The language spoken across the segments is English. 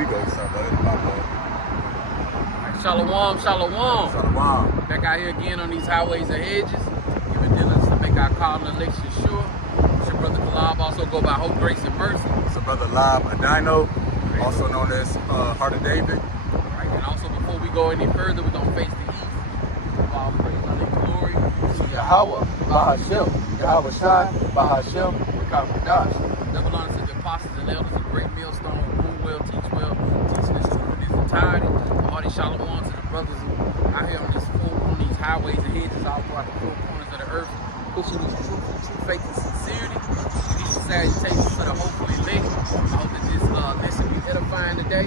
we go, son. My boy. Shalom, shalom. Shalom. Back out here again on these highways and hedges, giving diligence to make our call and election sure. It's your brother Kalab, also go by Hope, Grace, and Mercy. It's your brother Lab Adino, also known as Heart of David. Right, and also before we go any further, we're gonna face the east. Give all praise, honor, and glory to Yahweh, Bahashem, Yahweh Shai, Bahashem, Kavadash. double honor to the apostles and elders of Great Millstone, who rule well, teaching this truth in its entirety. Hearty shalom to the brothers out here on these highways and hedges all throughout the four corners of the earth, pushing this truth with true faith and sincerity. These salutations to the hopeful elect. I hope that this lesson be edifying today.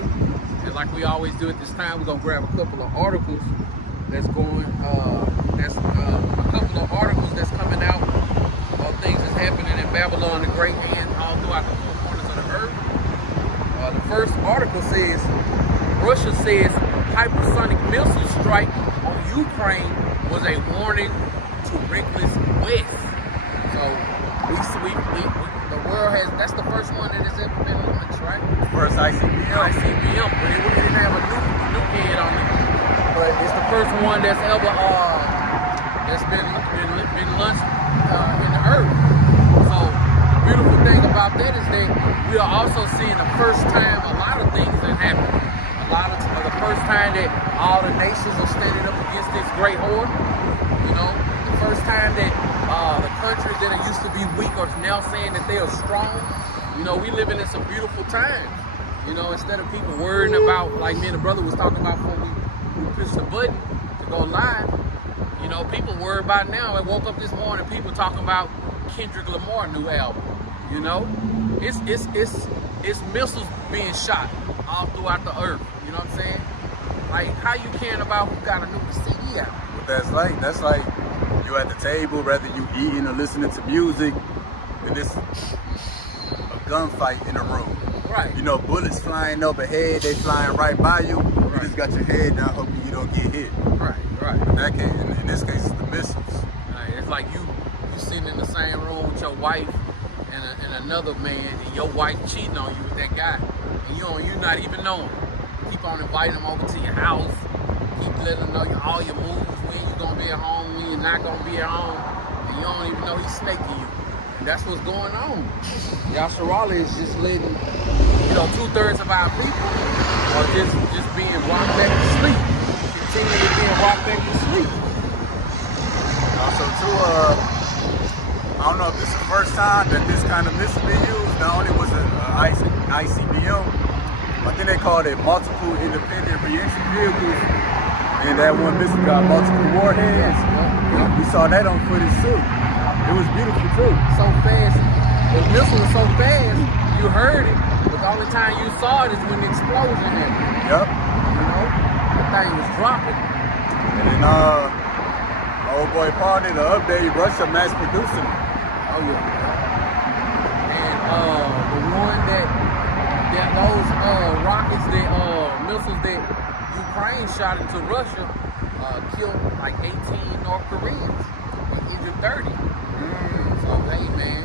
And like we always do at this time, we're gonna grab a couple of articles that's going. That's a couple of articles that's coming out of things that's happening in Babylon the Great and all throughout the four corners of the earth. The first article says Russia says hypersonic missile strike on Ukraine was a warning to reckless West. So the world has, that's the first one that has ever been launched, right? First ICBM. ICBM, but it didn't have a nuke head on it. But it's the first one that's ever that's been launched in the earth. So the beautiful thing about that is that we are also seeing the first time a lot of things that happen. The first time that all the nations are standing up against this great horde. You know, the first time that the countries that used to be weak are now saying that they are strong. You know, we living in some beautiful times. You know, instead of people worrying about, like me and the brother was talking about before we pushed the button to go live. You know, people worry about now. I woke up this morning, people talking about Kendrick Lamar new album. You know, it's missiles being shot all throughout the earth. You know what I'm saying? Like, how you caring about who got a new CD out? What that's like you at the table, whether you eating or listening to music, and it's a gunfight in a room. Right. You know, bullets flying overhead, they flying right by you. You just got your head down, hoping you don't get hit. Right. In this case, it's the missiles. Right. It's like you sitting in the same room with your wife and another man, and your wife cheating on you with that guy, and you're not even knowing. Keep on inviting them over to your house. Keep letting them know all your moves, when you're gonna be at home, when you're not gonna be at home, and you don't even know he's snaking you. And that's what's going on. Yasharala is just letting, 2/3 of our people are just being rocked back to sleep. Continually being rocked back to sleep. Also too, I don't know if this is the first time that this kind of missile been used. Not only was it ICBM, but then they called it multiple independent reentry vehicles, and that one missile got multiple warheads. Yep. We saw that on footage too. It was beautiful too. So fast. The missile was so fast, you heard it, but the only time you saw it is when the explosion happened. Yep. You know? The thing was dropping. And then old boy Paul did an update, Russia mass producing it. Oh yeah. And the one that those rockets missiles that Ukraine shot into Russia killed like 18 North Koreans and injured 30. So hey man,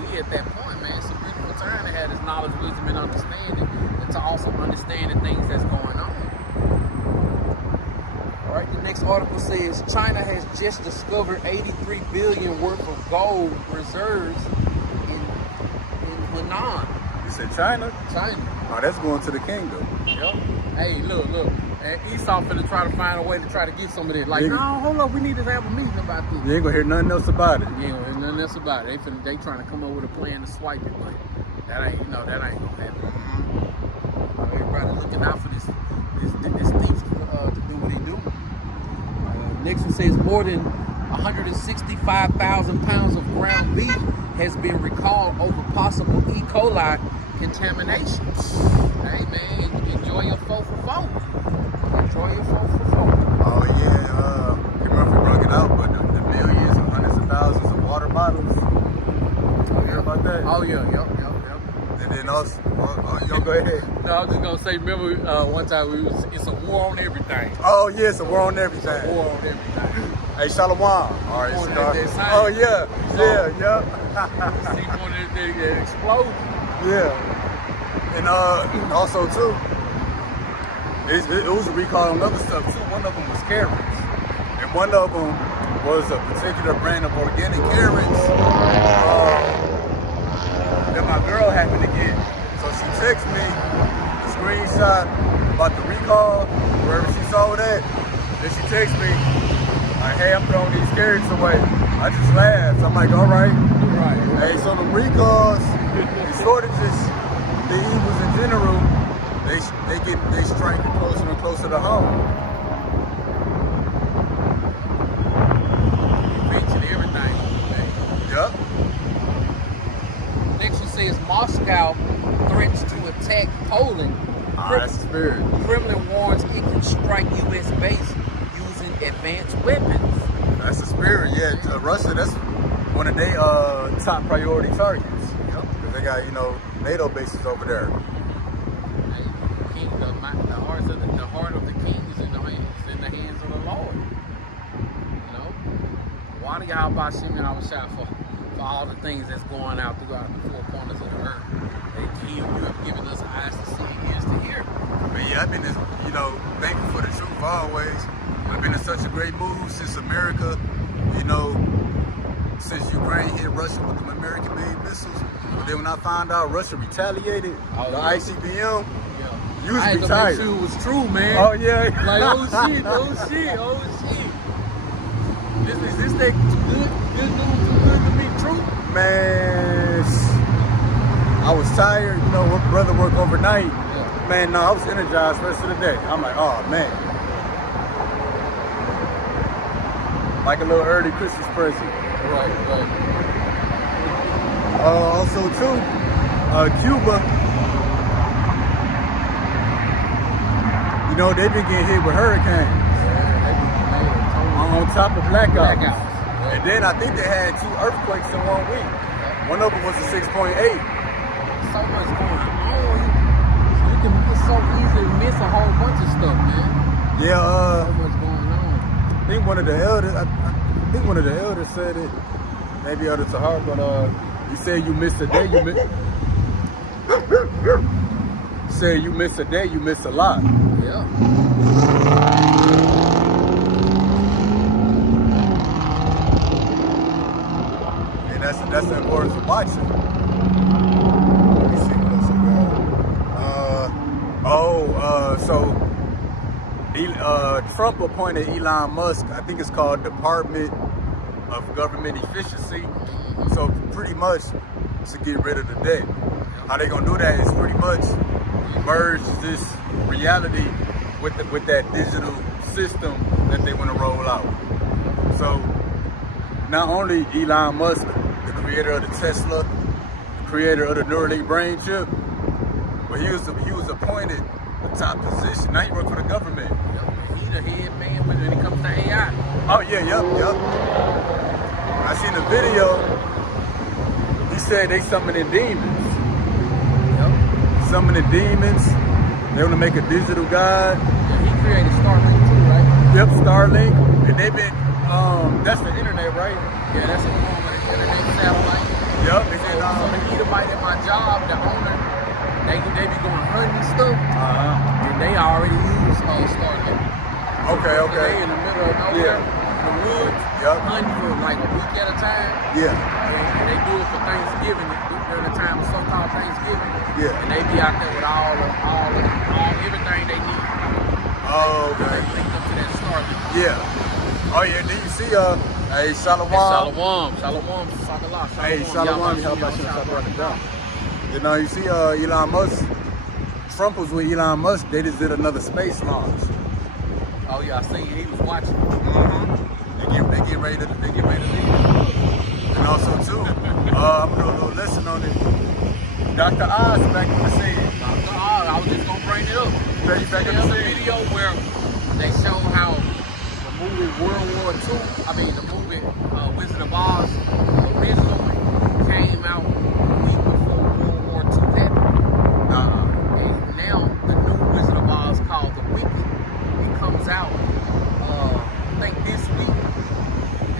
we at that point, man, it's a beautiful time to have this knowledge, wisdom, and understanding, and to also understand the things that's going on. All right, the next article says China has just discovered 83 billion worth of gold reserves in Henan. You said China? China. Oh, that's going to the kingdom. Yep. Hey, look. And Esau finna try to find a way to try to get some of this. Like, Yeah. no, hold up, we need to have a meeting about this. You ain't gonna hear nothing else about it. You ain't nothing else about it. They trying to come up with a plan to swipe it, but that ain't gonna happen. Everybody looking out for this thief to do what he do. Next one says more than 165,000 pounds of ground beef has been recalled over possible E. coli contamination. Hey man, enjoy your 4 for 4. Enjoy your 4 for 4. Oh yeah, can't remember if we broke it out, but the millions and hundreds of thousands of water bottles. You hear about that? Oh yeah, yep. And then also, yo, go ahead. No, I was just gonna say, remember one time it's a war on everything. Oh yeah, it's a war on everything. War on everything. Hey, Shalom. All right, On start. that sign. Oh yeah, yeah. See one that explode. Yeah. And also too, It was a recall on other stuff too. One of them was carrots, and one of them was a particular brand of organic carrots that my girl happened to get. So she texted me a screenshot about the recall, wherever she saw that. Then she texted me, like, hey, I'm throwing these carrots away. I just laughed. I'm like, all right. Right. Hey, so the recalls, the shortages, the evils in general, they strike closer and closer to home. Eventually, everything. Yep. Next, you say is Moscow threats to attack Poland. That's the spirit. Kremlin warns it can strike U.S. base using advanced weapons. That's the spirit. Yeah, Russia. That's one of their top priority targets. Yep. Because they got NATO bases over there. The heart of the king is in the hands of the Lord. You know, why do y'all buy Shimon Abishai for all the things that's going out throughout the four corners of the earth? You have given us eyes to see and ears to hear. But yeah, I've been, thankful for the truth always. I've been in such a great mood since America, since Ukraine hit Russia with them American-made missiles. But then when I found out Russia retaliated, the ICBM, you was I had to retired. make sure it was true, man. Oh yeah. Like, oh shit. Is this that good news too good to be true? Man, I was tired, brother work overnight. Yeah. Man, no, I was energized the rest of the day. I'm like, oh man. Like a little early Christmas present. Right. Also too, Cuba, they've been getting hit with hurricanes. On top of blackouts. Yeah. And then I think they had 2 earthquakes in 1 week. One of them was a 6.8. So much going on. It's so easy to miss a whole bunch of stuff, man. Yeah, So much going on. I think one of the elders said it. Maybe Elder Tahar, but he said you missed a day, said you miss a day, you miss a lot. Yeah. And that's the importance of watching. Let me see what else we got. So Trump appointed Elon Musk, I think it's called Department of Government Efficiency. So pretty much to get rid of the debt. How they gonna do that is pretty much merge this reality with that digital system that they want to roll out. So not only Elon Musk, the creator of the Tesla, the creator of the Neuralink brain chip, but he was appointed a top position. Now he works for the government. He's the head man when it comes to AI. Oh yeah, yep. I seen the video. He said they summoning demons. Yep. Summoning demons. They want to make a digital god. Yeah, he created Starlink too, right? Yep, Starlink. And they've been, that's the internet, right? Yeah, that's a form of the internet satellite. Yep. So the Edomite at my job, the owner, they be going hunting and stuff. And they already use Starlink. Okay. They in the middle of nowhere, in the woods, hunting for like a week at a time. Yeah. And they do it for Thanksgiving, during the time of so-called Thanksgiving. Yeah. And they be out there with all everything they need. Oh, They okay. link up to that Starlink. Yeah. Oh, yeah. Did you see, hey, Shalom. Shalom, Sakallah. Hey, Shalom. Help us you see, Elon Musk, Trump was with Elon Musk. They just did another space launch. Oh yeah, I seen he was watching. They get ready to leave. And also too, I'm gonna do a little lesson on it. Dr. Oz back on the scene. I was just gonna bring it up. Ready back on the scene. Video where they show how the movie World War II, the movie Wizard of Oz, originally came out a week before World War II happened. And now the new Wizard of Oz called The Wicked, it comes out, I think this week.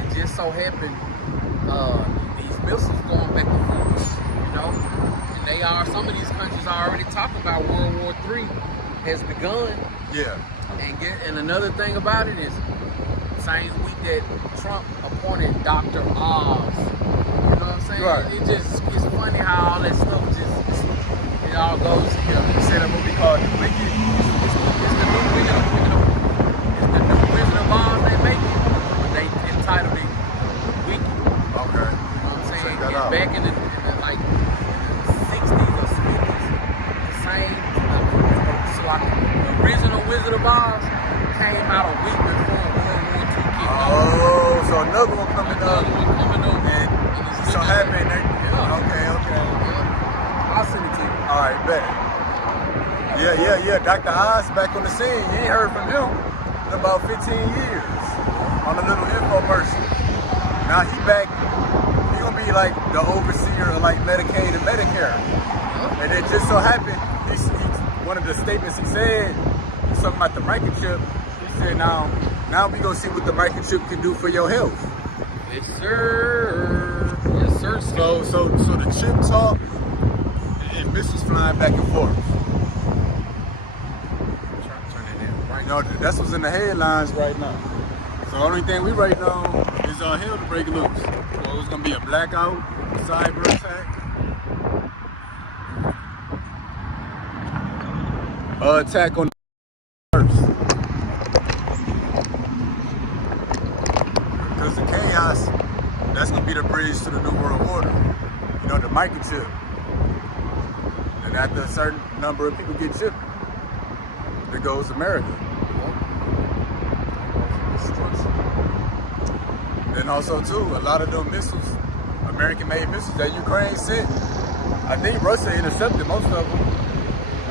It just so happened these missiles going back and forth, and some of these countries are already talking about World War III has begun. Yeah. And another thing about it is, same week that Trump appointed Dr. Oz. You know what I'm saying? Right. It's funny how all that stuff it all goes together. Set up what we call the wicked. It's the new Wizard of Oz they make it, but they entitled it Wicked. Okay. You know what I'm saying? Check that And out. back in the like 60s or 50s, the same, so like the original Wizard of Oz came out a week before World War II kicked off. Oh, so another one coming Another up. one coming up. And it's so looking- happened that. Yeah. Okay. Yeah. I'll send it to you. All right, bet. Yeah. Dr. Oz back on the scene. You ain't heard from him in about 15 years on a little infomercial. Now he back. He gonna be like the overseer of like Medicaid and Medicare. And it just so happened, one of the statements he said, something about the microchip. He said, now we gonna see what the microchip can do for your health. Yes, sir. Yes, sir. So the chip talk and missiles flying back and forth. Turn it in. Right You know, that's what's in the headlines right now. So the only thing we waiting on is hell to break loose. So it's gonna be a blackout, cyber attack. Attack on the first. Because the chaos, that's gonna be the bridge to the new world order. You know, the microchip. And after a certain number of people get chipped, there goes America. And also too, a lot of them missiles, American-made missiles that Ukraine sent, I think Russia intercepted most of them.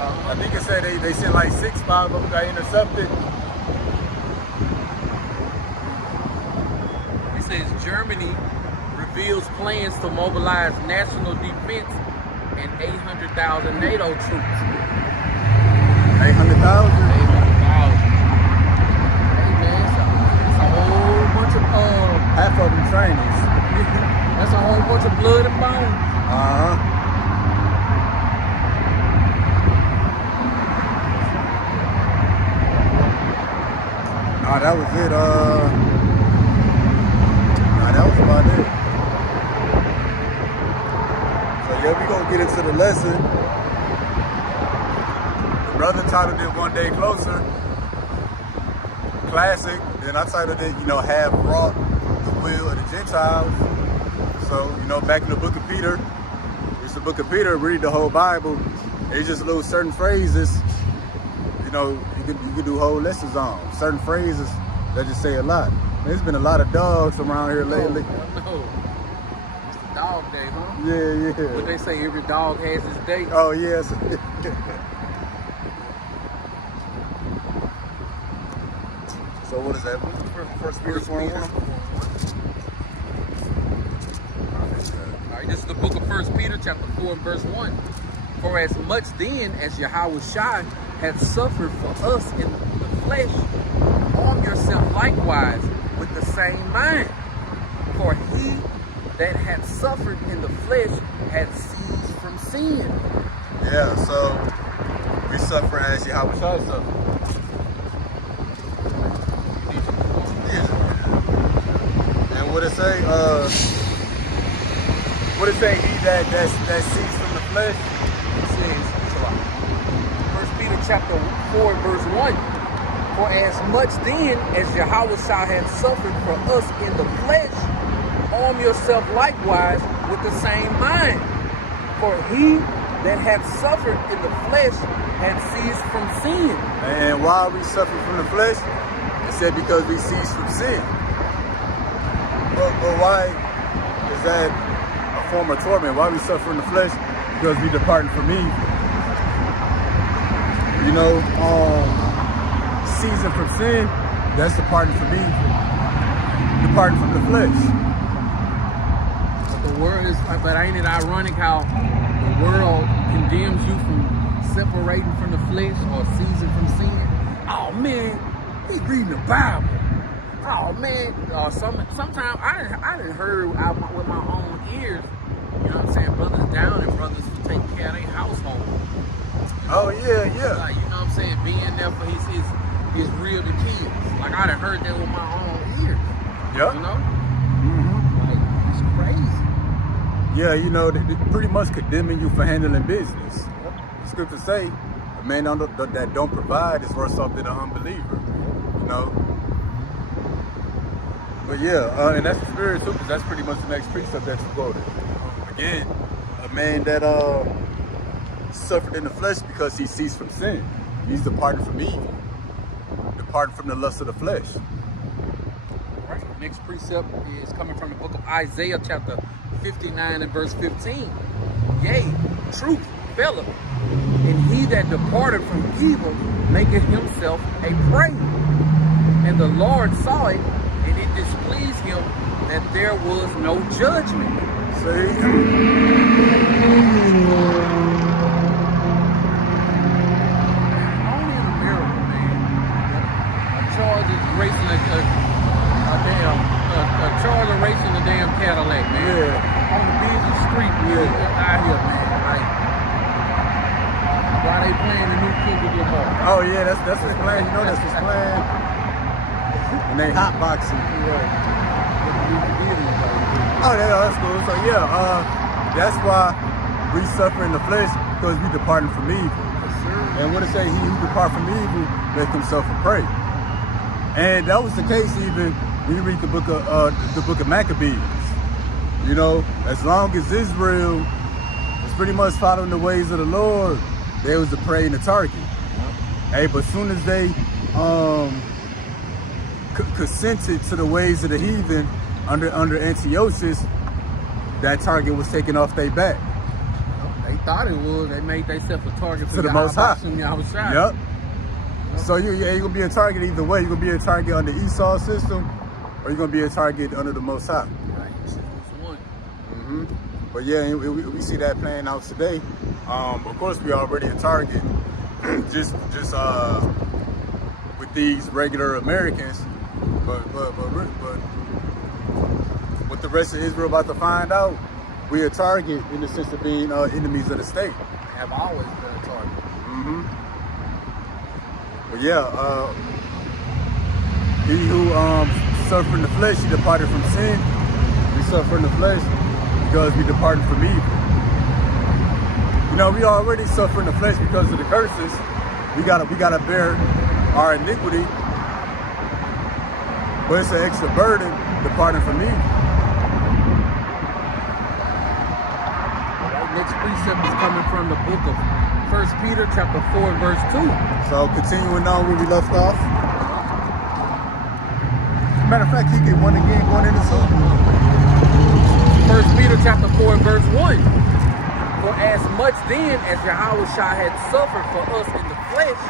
I think it said they sent like 5 of them got intercepted. It says Germany reveals plans to mobilize national defense and 800,000 NATO troops. 800,000? 800,000. Hey man, it's a whole bunch of Half of them trainees. that's a whole bunch of blood and bones. Uh-huh. Nah, that was it. Nah, that was about it. So yeah, we gonna get into the lesson. The brother titled it One Day Closer. Classic. Then I titled it, have wrought the will of the Gentiles. So, back in the book of Peter, it's the book of Peter, read the whole Bible. It's just little certain phrases, you can do whole lessons on. Certain phrases that just say a lot. There's been a lot of dogs around here lately. No. It's the dog day, huh? Yeah. But they say every dog has its day. Oh, yes. So what is that? First Peter 4:1? All right, this is the book of 1 Peter chapter 4 and verse 1. For as much then as Yahweh Shai hath suffered for us in the flesh, arm yourself likewise with the same mind. For he that hath suffered in the flesh hath ceased from sin. Yeah, so we suffer as Yahweh Shai suffered. And what it say? What it say? He that ceased from the flesh. It says, 1 Peter chapter 4 verse 1. For as much then as Yahweh Shai hath suffered for us in the flesh, arm yourself likewise with the same mind. For he that hath suffered in the flesh hath ceased from sin. And why we suffer from the flesh? It said because we cease from sin. But why is that a form of torment? Why we suffer in the flesh? Because we departing from evil. Ceasing from sin, that's departing from evil. Departing from the flesh. But the world is, but ain't it ironic how the world condemns you from separating from the flesh or ceasing from sin? Oh man, he's reading the Bible. Oh man, sometimes I done heard out with my own ears, you know what I'm saying, brothers down and brothers who take care of their household. Oh yeah. Like, you know what I'm saying, being there for his real to kids. Like I done heard that with my own ears. Yep. You know? Mm-hmm. Like, it's crazy. Yeah, you know, they pretty much condemning you for handling business. The scriptures say, a man that don't provide is worse off than an unbeliever. You know? But yeah, and that's the spirit too, because that's pretty much the next precept that you quoted. Again, a man that suffered in the flesh because he ceased from sin. He's departed from evil, departed from the lust of the flesh. Right. Next precept is coming from the book of Isaiah, chapter 59 and verse 15. Yea, truth, fellowship, and he that departed from evil maketh himself a prey. And the Lord saw it, and it displeased him that there was no judgment. See? Only in America, man. A charge is racing a charge of racing a damn Cadillac, man. Yeah. On the busy street, out here, man. Like, why they playing the new Kendrick Lamar? Oh yeah, that's his plan. You know that's his plan. And they hotboxing. Oh yeah, that's cool. So yeah, that's why we suffer in the flesh, because we departing from evil. And what it say, he who depart from evil make himself a prey. And that was the case even when you read the book of Maccabees. You know, as long as Israel was pretty much following the ways of the Lord, they was the prey and the target. Hey, but as soon as they consented to the ways of the heathen under Antiochus, that target was taken off their back. They thought it was. They made themselves a target To the Most High. Yep. Yep. So you're gonna be a target either way. You're gonna be a target under Esau's system, or you're gonna be a target under the Most High. Mm-hmm. But yeah, we see that playing out today. Of course, we already a target, just with these regular Americans. But what the rest of Israel about to find out, we're a target in the sense of being enemies of the state. They have always been a target. Mm-hmm. But yeah, he who suffered in the flesh, he departed from sin. We suffer in the flesh because we departed from evil. You know, we already suffer in the flesh because of the curses. We gotta bear our iniquity, but it's an extra burden departing from evil. Next precept is coming from the book of 1 Peter chapter 4 and verse 2. So continuing on where we left off. Matter of fact, he get one again going into something. 1 Peter chapter 4 and verse 1. For as much then as Yahushua had suffered for us in the flesh,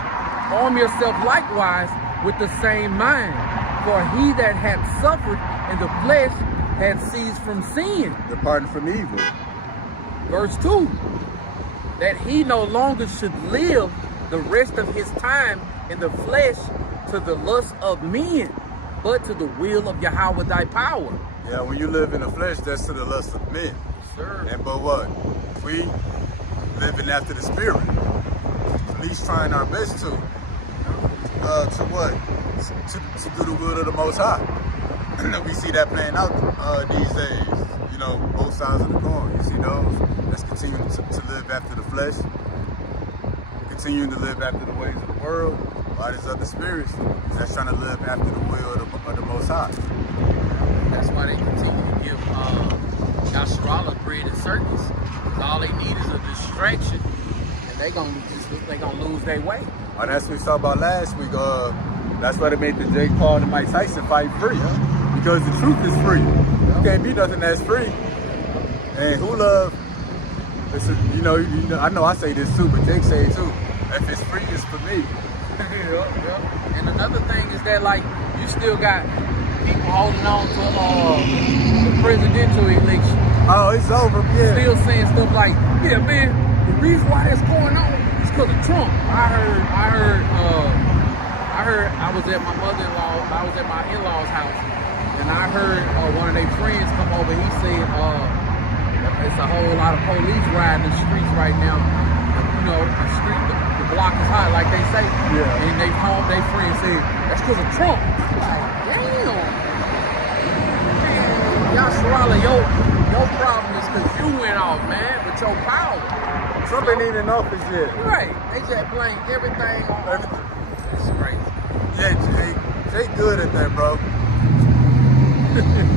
arm yourself likewise with the same mind. For he that hath suffered in the flesh hath ceased from sin. Departing from evil. Verse 2. That he no longer should live the rest of his time in the flesh to the lust of men, but to the will of Yahweh thy power. Yeah, when you live in the flesh, that's to the lust of men. Sure. And but what? We living after the spirit. At least trying our best to what? To do the will of the Most High. We see that playing out these days. You know, both sides of the coin. You see those that's continuing to live after the flesh, continuing to live after the ways of the world, while there's other spirits that's trying to live after the will of the Most High. That's why they continue to give Yasharallah bread and circus. All they need is a distraction, and they gonna lose their way. And that's what we talked about last week. That's why they made the Jake Paul and Mike Tyson fight free, because the truth is free. You can't be nothing that's free. And who love? You know, I know I say this too, but Jake say it too. If it's free, it's for me. Yeah. And another thing is that, like, you still got people holding on to the presidential election. Oh, it's over, yeah. Still saying stuff like, yeah, man, the reason why that's going on is because of Trump. I was at my mother-in-law, I was at my in-laws' house, and I heard one of their friends come over. He said, it's a whole lot of police riding the streets right now. You know, the block is hot, like they say. Yeah. And they home, they friends said, that's because of Trump. Like, damn. Man, Yasharala, your problem is because you went off, man, with your power. Trump ain't even in office yet. Right. They just blame everything on Everything. It's crazy. Yeah, Jay good at that, bro.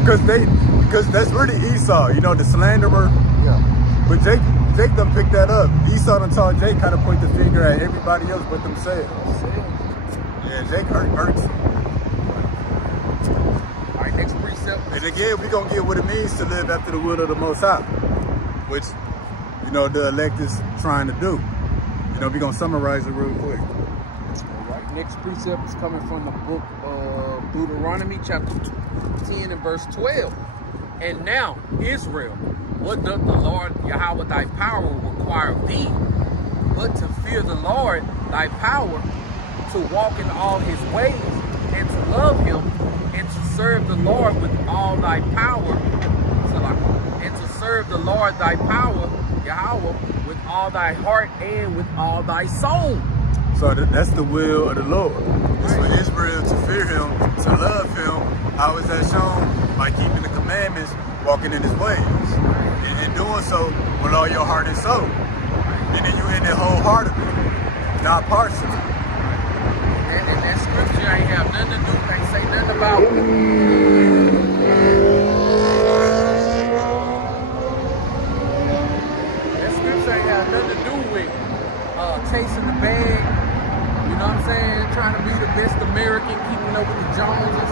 Because that's really Esau, you know, the slanderer. Yeah. But Jake done picked that up. Esau done told Jake how to point the finger at everybody else but themselves. Yeah, Jake hurts him. All right, next precept. And again, we gonna get what it means to live after the will of the Most High, which, you know, the elect is trying to do. You know, we gonna summarize it real quick. All right, next precept is coming from the book of Deuteronomy, chapter 10 and verse 12. And now, Israel, what doth the Lord Yahweh thy power require of thee, but to fear the Lord thy power, to walk in all his ways, and to love him, and to serve the Lord with all thy power, and to serve the Lord thy power, Yahweh, with all thy heart and with all thy soul. So that's the will of the Lord. It's for Israel to fear him, to love him. How is that shown? By keeping the commandments, walking in his ways. And doing so with all your heart and soul. And then you in it wholeheartedly, not partially. And that scripture ain't have nothing to do, ain't say nothing about that scripture ain't have nothing to do with chasing the bag, you know what I'm saying? Trying to be the best American, keeping up with the Joneses.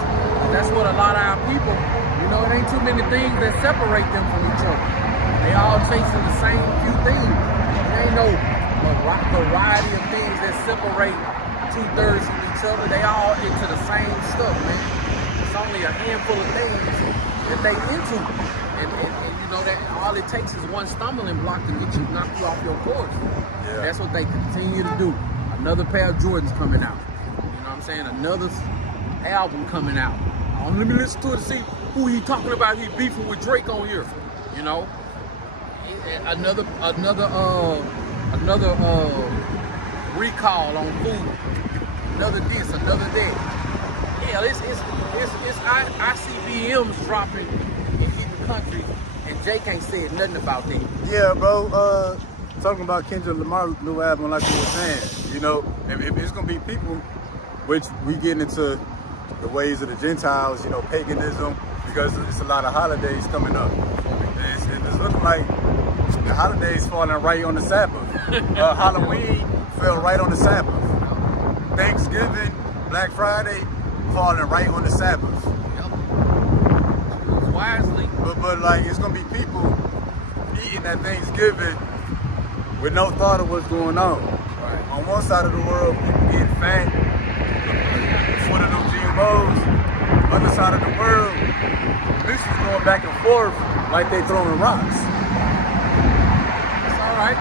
That's what a lot of our people, you know, it ain't too many things that separate them from each other. They all chasing the same few things. There ain't no variety of things that separate 2/3 from each other. They all into the same stuff, man. It's only a handful of things that they into. And you know that all it takes is one stumbling block to get you knocked you off your course. Yeah. That's what they continue to do. Another pair of Jordans coming out. You know what I'm saying? Another album coming out. Let me listen to it and see who he talking about. He beefing with Drake on here. You know? Another recall on food. Another this, another that. Yeah, it's ICBMs dropping in either country, and Jake ain't said nothing about that. Yeah, bro. Talking about Kendrick Lamar's new album, like you were saying, you know, if it's gonna be people, which we get into the ways of the Gentiles, you know, paganism, because it's a lot of holidays coming up. It's looking like the holidays falling right on the Sabbath. Halloween fell right on the Sabbath. Thanksgiving, Black Friday, falling right on the Sabbath. Yep. Wisely. But like, it's gonna be people eating at Thanksgiving with no thought of what's going on. Right. On one side of the world, people getting fat, foot of them GMOs. Other side of the world, this is going back and forth like they throwing rocks. It's all right.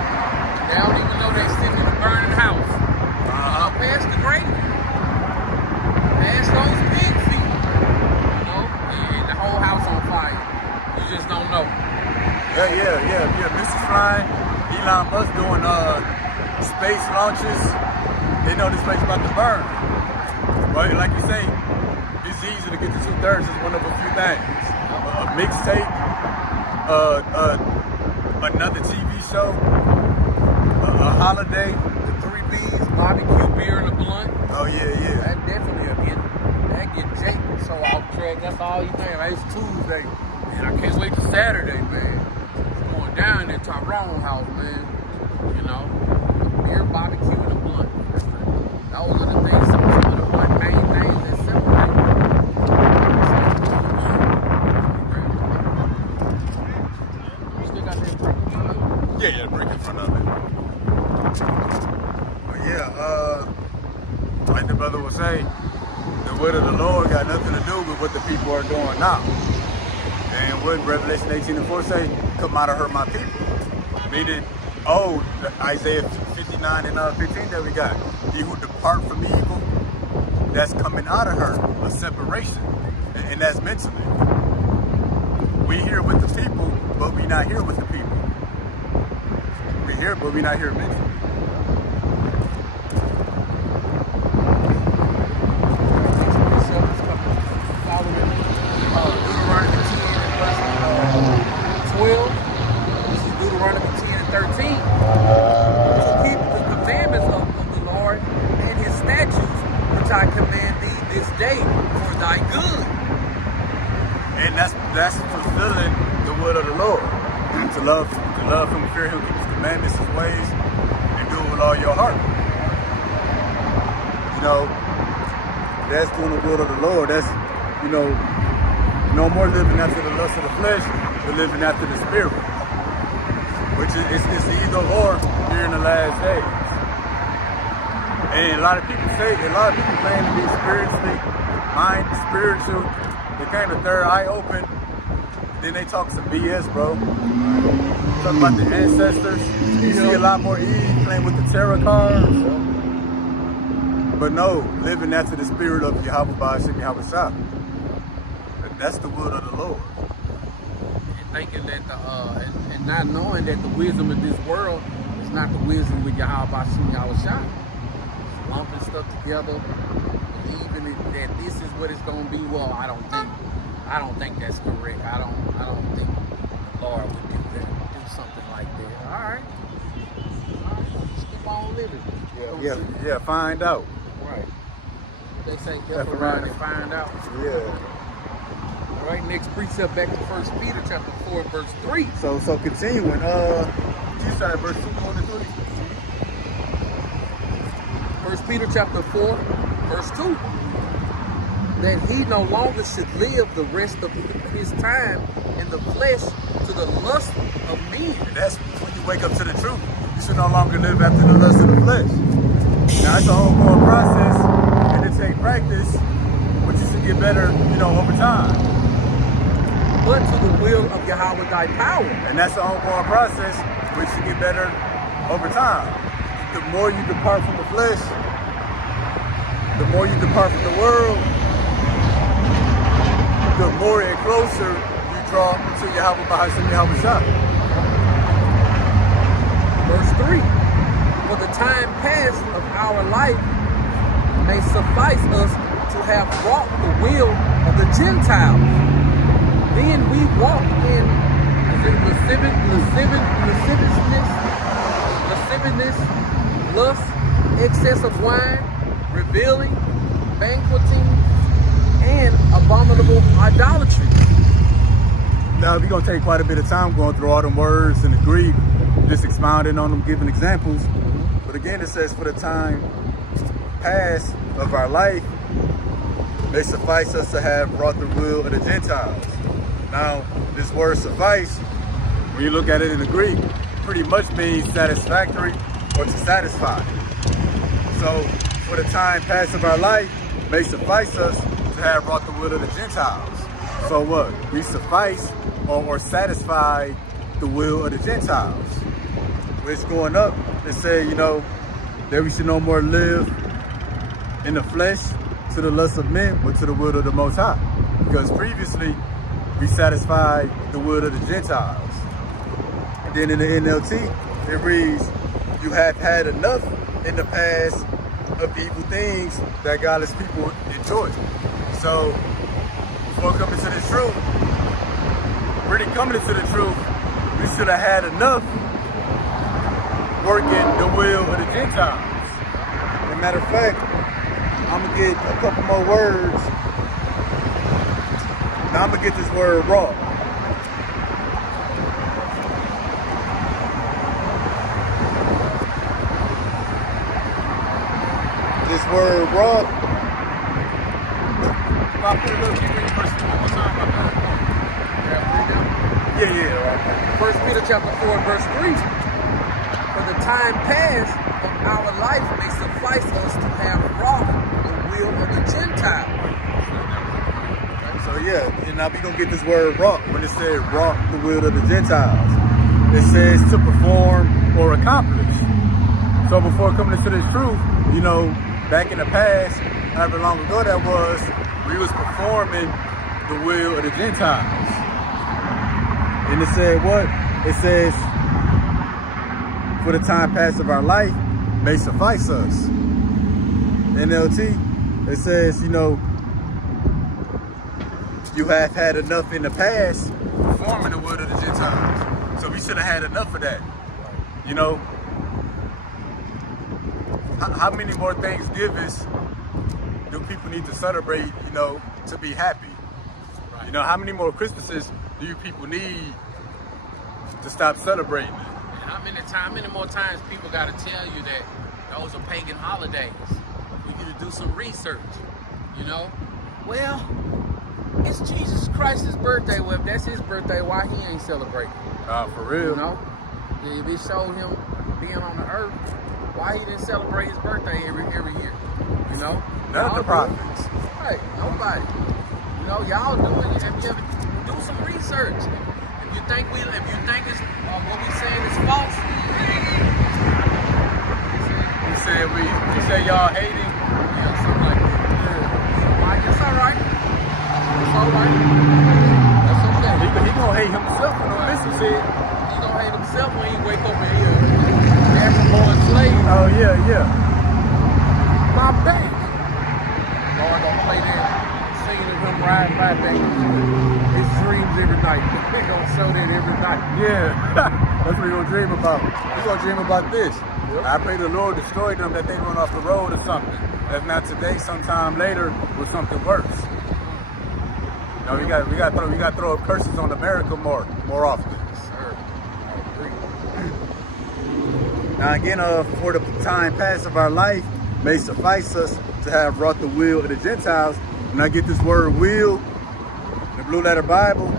They don't even know they sitting in a burning house. Past the grave. Past those big feet. You know? And the whole house on fire. You just don't know. Yeah. This is flying. Elon Musk doing space launches. They know this place about to burn. But like you say, it's easy to get to 2/3. It's one of a few things. A mixtape, another TV show, a holiday, The 3 B's, barbecue, beer, and a blunt. oh yeah. That definitely get Jake so off track. That's all you think. Like, it's Tuesday. And I can't wait till Saturday, man. It's going down at Tyrone house, man. You know? Beer, barbecue, and a blunt. Those are the things, some of the one main things that separate. You still got that brick? Yeah, break in front of it. But yeah, like the brother was saying, the word of the Lord got nothing to do with what the people are doing now. And what Revelation 18:4 say, come out of her, my people. Meaning, Isaiah 59 and 15 that we got. He who depart from evil, that's coming out of her, a separation. And that's mentally. We here with the people, but we not here with the people. We here, but we not here mentally. that's fulfilling the will of the Lord. to love him, fear him, keep his commandments, his ways, and do it with all your heart. You know, that's doing the will of the Lord. That's, you know, no more living after the lust of the flesh, but living after the spirit. Which is it's either or during the last days. And a lot of people claim to be spiritual. They kind of third eye open. Then they talk some BS, bro. Talk about the ancestors. You see a lot more Eve playing with the tarot cards. But no, living after the spirit of Yahweh Ba'ashem Yahweh Shah. That's the will of the Lord. And thinking that and not knowing that the wisdom of this world is not the wisdom with Yahweh Ba'ashem Yahweh Shah. Lumping stuff together, believing that this is what it's gonna be. Well, I don't think that's correct. I don't think the Lord would do something like that. All right, just keep on living. Yeah. Find out. Right. They say help around and find out. Yeah. All right. Next precept, back to 1 Peter chapter 4, verse 3. So continuing. You started verse 2 on the 3. 1 Peter chapter 4, verse 2. That he no longer should live the rest of his time in the flesh to the lust of men. And that's when you wake up to the truth. You should no longer live after the lust of the flesh. Now it's an ongoing process, and it takes practice, but you should get better, over time. But to the will of Yahweh thy power. And that's an ongoing process, which you get better over time. The more you depart from the flesh, the more you depart from the world, the more and closer you draw to Yahweh Ba'ashem Yahweh Shah. Verse 3. For the time past of our life may suffice us to have wrought the will of the Gentiles. Then we walk in lasciviousness, lust, excess of wine, reveling, banqueting, and abominable idolatry. Now, we're going to take quite a bit of time going through all them words in the Greek, just expounding on them, giving examples. But again, it says, for the time past of our life, may suffice us to have wrought the will of the Gentiles. Now, this word suffice, when you look at it in the Greek, pretty much means satisfactory or to satisfy. So, for the time past of our life, may suffice us to have wrought the will of the Gentiles. So what? We suffice or satisfy the will of the Gentiles. Which going up, it said, that we should no more live in the flesh to the lust of men, but to the will of the Most High. Because previously, we satisfied the will of the Gentiles. And then in the NLT, it reads, you have had enough in the past of evil things that godless people enjoy. So, before coming to the truth, really coming into the truth, we should have had enough working the will of the Gentiles. As a matter of fact, I'm gonna get a couple more words. Now I'm gonna get this word raw. This word raw. Yeah. 1 Peter chapter 4, verse 3. For the time past of our life may suffice us to have wrought the will of the Gentiles. So yeah, and now we're gonna get this word wrought when it says wrought the will of the Gentiles. It says to perform or accomplish. So before coming into this truth, back in the past, however long ago that was, we was performing the will of the Gentiles. And it said what? It says, for the time past of our life may suffice us. NLT, it says, you have had enough in the past performing the will of the Gentiles. So we should have had enough of that. How many more Thanksgivings do people need to celebrate, to be happy? Right. You know, how many more Christmases do you people need to stop celebrating it? And how many more times people got to tell you that those are pagan holidays for you to do some research, you know? Well, it's Jesus Christ's birthday. Well, if that's his birthday, why he ain't celebrating? For real. You know? If it showed him being on the earth, why he didn't celebrate his birthday every year? You know? None of the prophets. Right, nobody. You know, y'all do it. Do some research. If you think it's what we saying is false, You say y'all hating? yeah, something like that. Yeah, it's all right. It's all right. That's okay. He gonna hate himself when don't listen to it. He gonna hate himself when he wake up and hear African slave. Oh yeah. My back. Lord gonna play that scene of him riding by back his dreams every night. They gonna show that every night. Yeah. That's what he gonna dream about. He's gonna dream about this. I pray the Lord destroy them, that they run off the road or something. If not today, sometime later with something worse. You know, we got to throw up curses on America more often. Sir, I agree. Now again, for the time past of our life may suffice us to have wrought the will of the Gentiles. When I get this word will, in the Blue Letter Bible,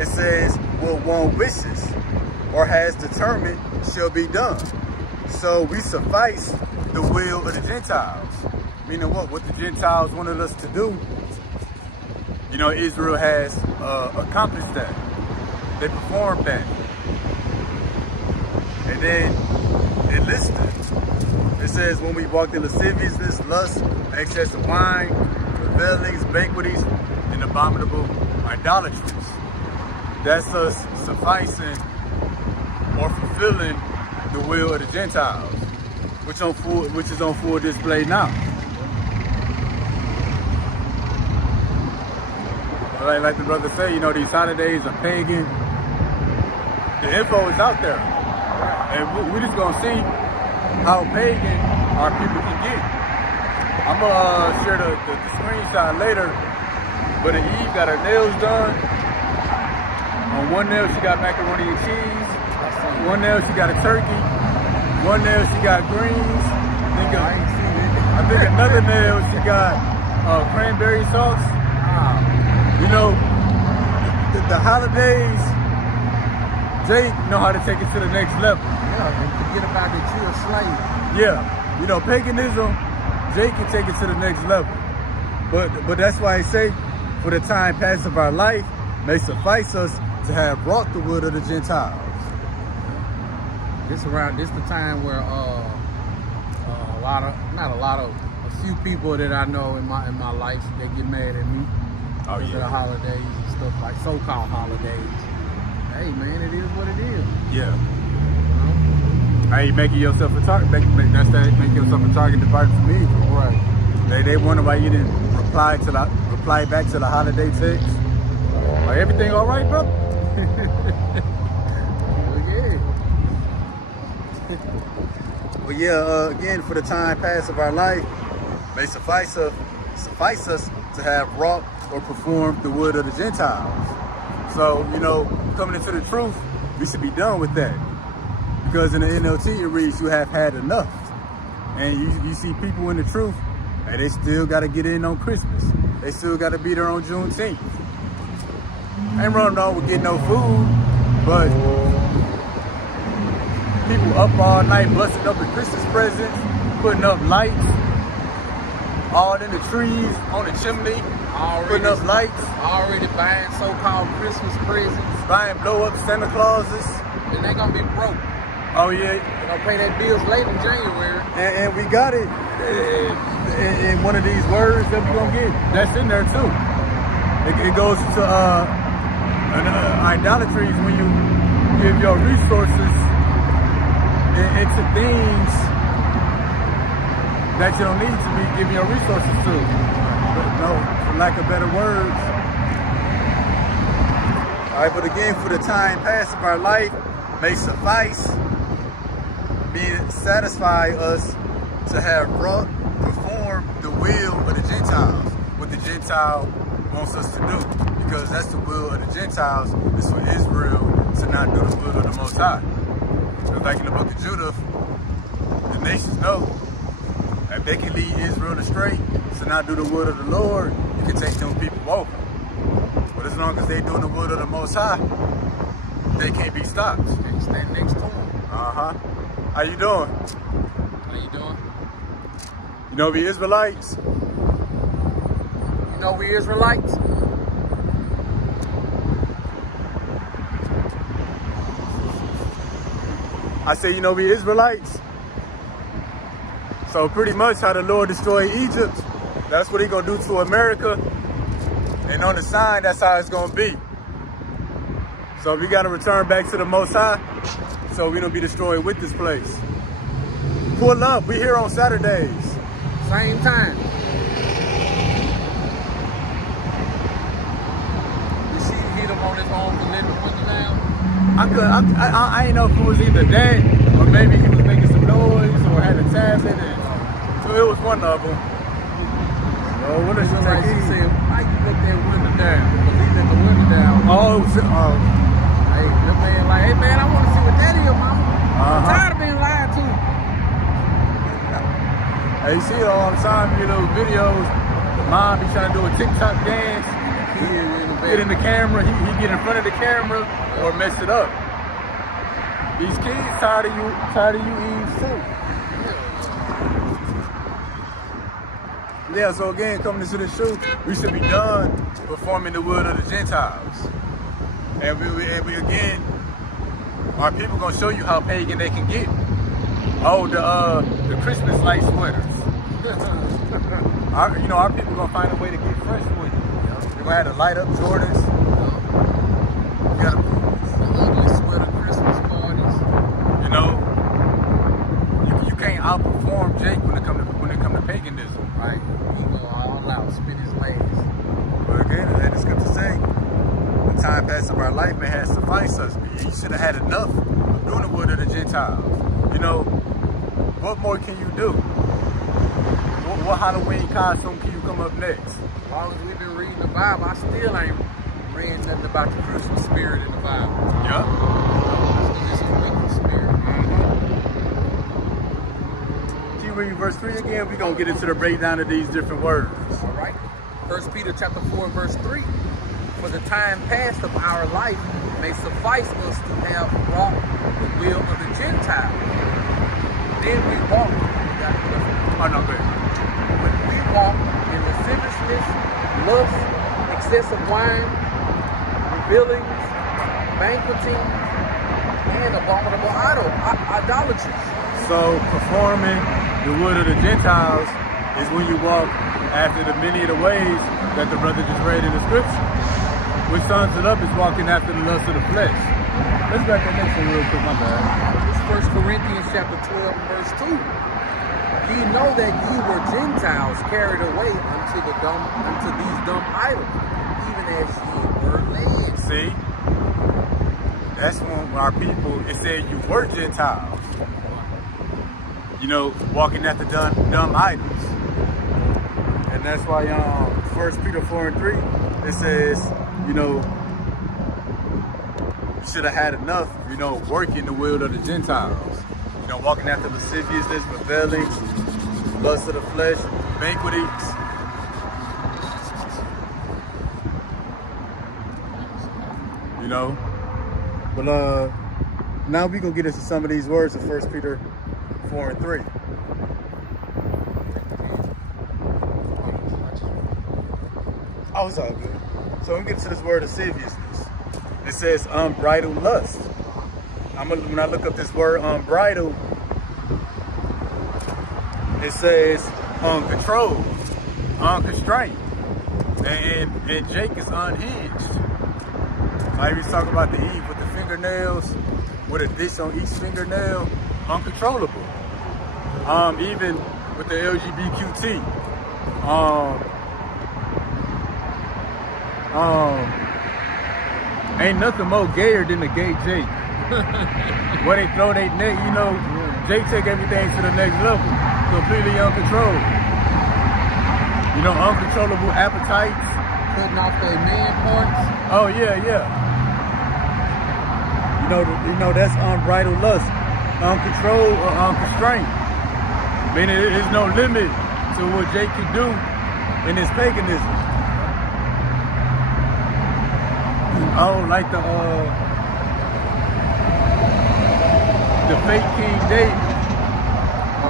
it says what one wishes or has determined shall be done. So we suffice the will of the Gentiles. Meaning what the Gentiles wanted us to do. You know, Israel has accomplished that. They performed that. And then it listed. It says when we walked in lasciviousness, lust, excess of wine, revelings, banqueties, and abominable idolatries. That's us sufficing or fulfilling the will of the Gentiles, which is on full display now. Like the brother say, you know, these holidays are pagan. The info is out there, and we're just gonna see how pagan our people can get. I'm gonna share the screenshot later. But Eve got her nails done. On one nail she got macaroni and cheese. One nail she got a turkey. One nail she got greens. I think another nail she got cranberry sauce. You know, the holidays, Jake know how to take it to the next level. Yeah, and forget about that you're a slave. Yeah, you know, paganism, Jake can take it to the next level. But that's why I say, for the time past of our life, may suffice us to have brought the wood of the Gentiles. This the time where a few people that I know in my life, they get mad at me. Oh, because of the holidays and stuff, like so-called holidays. Hey man, it is what it is. Yeah. You know? Hey, making yourself a target. Make yourself a target department for me. Right. They wonder why you didn't reply back to the holiday text. Like, everything all right, bro? But yeah, again, for the time past of our life, may suffice us to have wrought or performed the wood of the Gentiles. So, you know, coming into the truth, we should be done with that. Because in the NLT it reads, you have had enough. And you see people in the truth, and they still got to get in on Christmas. They still got to be there on Juneteenth. Ain't running on with getting no food, but people up all night busting up the Christmas presents, putting up lights, all in the trees, on the chimney, putting up lights. Already buying so-called Christmas presents. Buying blow-up Santa Clauses. And they gonna be broke. Oh yeah. They gonna pay their bills late in January. And we got it in one of these words that we gonna get. That's in there too. It goes to idolatries when you give your resources into things that you don't need to be giving your resources to. But no, for lack of better words. All right, but again, for the time past of our life, may suffice, being satisfy us to have brought, performed the will of the Gentiles. What the Gentile wants us to do, because that's the will of the Gentiles, is for Israel to not do the will of the Most High. So like in the book of Judah, the nations know if they can lead Israel astray to not do the will of the Lord, you can take them people over. But as long as they doing the will of the Most High, they can't be stopped. They stand next to them. Uh-huh. How you doing? How you doing? You know we Israelites? You know we Israelites? I say, you know we Israelites? So pretty much how the Lord destroyed Egypt, that's what he gonna do to America. And on the sign, that's how it's gonna be. So we gotta return back to the Most High, so we don't be destroyed with this place. Pull up, we here on Saturdays. Same time. You see hit him on his own to let the window down? I ain't know if it was either that, or maybe he was making some noise, or had a tablet, and so it was one of them. Oh, what is She it? like, she said, why you let that window down? Because he let the window down. Hey, the man like, hey man, I want to see what that is, mama. I'm tired of being lied to. Hey, you see it all the time, you know, videos. The mom be trying to do a TikTok dance. Get in the camera, he get in front of the camera, or mess it up. These kids tired of you Eve too. Yeah, so again, coming into the truth, we should be done performing the will of the Gentiles. And we again, our people gonna show you how pagan they can get. Oh, the Christmas light sweaters. Our people gonna find a way to get fresh with it. They're gonna have to light up Jordans. You gotta The ugly sweater Christmas parties. You know, you can't outperform Jake when it come to paganism. Right. He go all out, spit his legs. But again, that is good to say. The time pass of our life may have sufficed us. You should have had enough of doing the will of the Gentiles. You know, what more can you do? What Halloween costume can you come up next? As long as we've been reading the Bible, I still ain't read nothing about the Christmas spirit in the Bible. Yeah. This is a wicked spirit. Can you read verse 3 again? We're going to get into the breakdown of these different words. All right. 1 Peter chapter 4, verse 3. For the time past of our life may suffice us to have wrought the will of the Gentiles. Then we walk. Oh, no, go ahead. When we walk in lasciviousness, lust, excessive wine, revelings, banqueting, and abominable idolatry. So performing the will of the Gentiles is when you walk after the many of the ways that the brother just read in the scripture. Which sums it up is walking after the lust of the flesh. Let's back that next one real quick, my bad. It's 1 Corinthians chapter 12, verse 2. Ye know that ye were Gentiles carried away unto these dumb idols, even as ye were led. See? That's when our people, it said you were Gentiles. You know, walking after dumb idols. And that's why 1 Peter 4 and 3, it says, you know, you should have had enough, you know, working the will of the Gentiles. You know, walking after lasciviousness, reveling, lust of the flesh, banquetings. You know? But now we gonna get into some of these words of 1 Peter 4 and 3. Oh, it's all good. So we get to this word lasciviousness. It says unbridled lust. When I look up this word unbridled, it says uncontrolled, unconstrained, and Jake is unhinged. Like we talk about the Eve with the fingernails, with a dish on each fingernail, uncontrollable. Even with the LGBTQT, ain't nothing more gayer than the gay Jake. Where they throw their neck, you know, Jake take everything to the next level, completely uncontrolled. You know, uncontrollable appetites. Cutting off their man parts. Oh yeah, yeah. You know that's unbridled lust, uncontrolled or unconstrained. Meaning there's no limit to what Jake can do in his paganism. Oh, like the fake King David.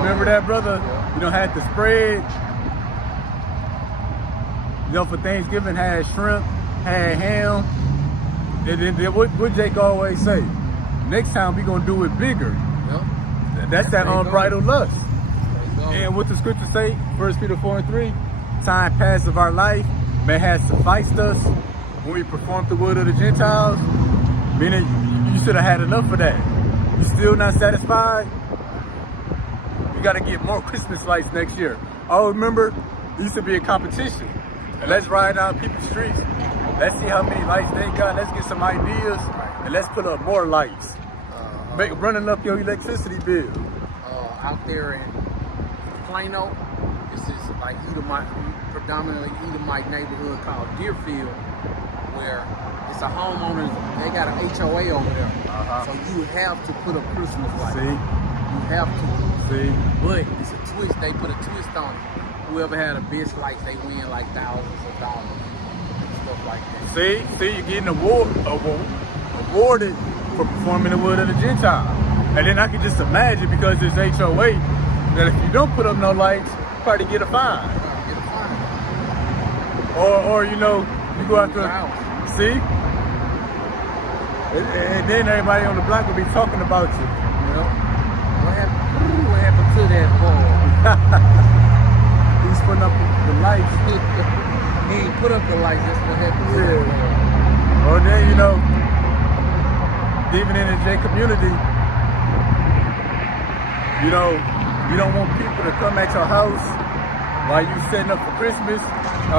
Remember that, brother? You know, had the spread. You know, for Thanksgiving had shrimp, had ham. And then what Jake always say? Next time we gonna do it bigger. Yep. That's that unbridled lust. And what the scripture say, 1 Peter 4:3, time past of our life may have sufficed us when we performed the will of the Gentiles. Meaning you should have had enough of that. You still not satisfied? You gotta get more Christmas lights next year. Oh, remember, it used to be a competition. And let's ride down people's streets. Let's see how many lights they got. Let's get some ideas and let's put up more lights. Running up your electricity bill. Out there in Plano, this is like Edomite, predominantly Edomite neighborhood called Deerfield, where it's a homeowners, they got an HOA over there. So you have to put up Christmas lights. See? You have to. See? But it's a twist, they put a twist on it. Whoever had the best lights, they win like thousands of dollars and stuff like that. See, you're getting awarded for performing the will of the Gentile. And then I can just imagine, because it's HOA, that if you don't put up no lights, you probably get a fine. Get a fine. Or you know, you go after, see? And then everybody on the block will be talking about you. You know? What happened to that boy? He's putting up the lights. He ain't put up the lights, that's what happened to that boy. Or then, you know, even in the J community, you know, you don't want people to come at your house while you setting up for Christmas.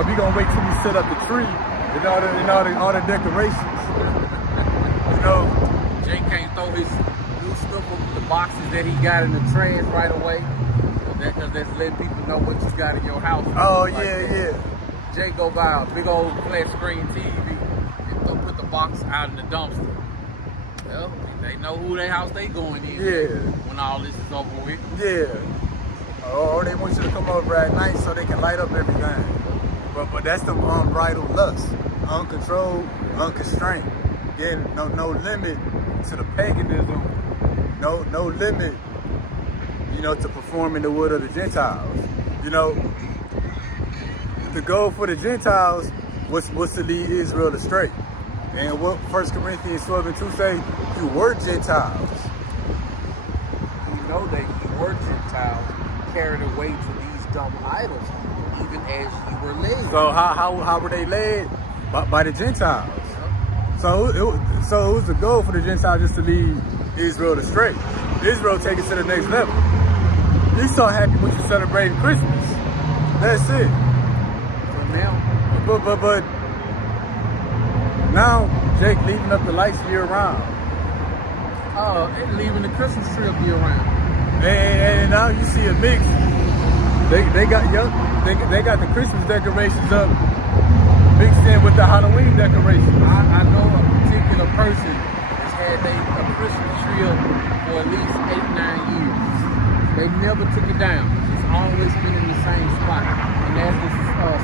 We gonna wait till we set up the tree and all the decorations. You know, Jay can't throw his new stuff up in the boxes that he got in the trash right away, because that's letting people know what you got in your house. Oh like yeah, that. yeah. Jay go buy a big old flat screen TV and put the box out in the dumpster. Well, they know who their house they going in. Yeah. When all this is over with. Yeah. Or they want you to come over at night so they can light up everything. But that's the unbridled lust, uncontrolled, unconstrained. Again, no limit to the paganism, no limit, you know, to performing the will of the Gentiles. You know, the goal for the Gentiles was to lead Israel astray. And what 1 Corinthians 12:2 say, you were Gentiles. You know that you were Gentiles, carried away to these dumb idols, even as you were led. So how were they led? By the Gentiles. So it was the goal for the Gentiles just to lead Israel astray. Israel take it to the next level. You so happy when you celebrating Christmas. That's it. For now. But now Jake leaving up the lights year round. And leaving the Christmas tree up year round. And now you see a mix. They got the Christmas decorations up mixed in with the Halloween decorations. I know a particular person that's had a Christmas tree up for at least 8-9 years. They never took it down. It's always been in the same spot. And as the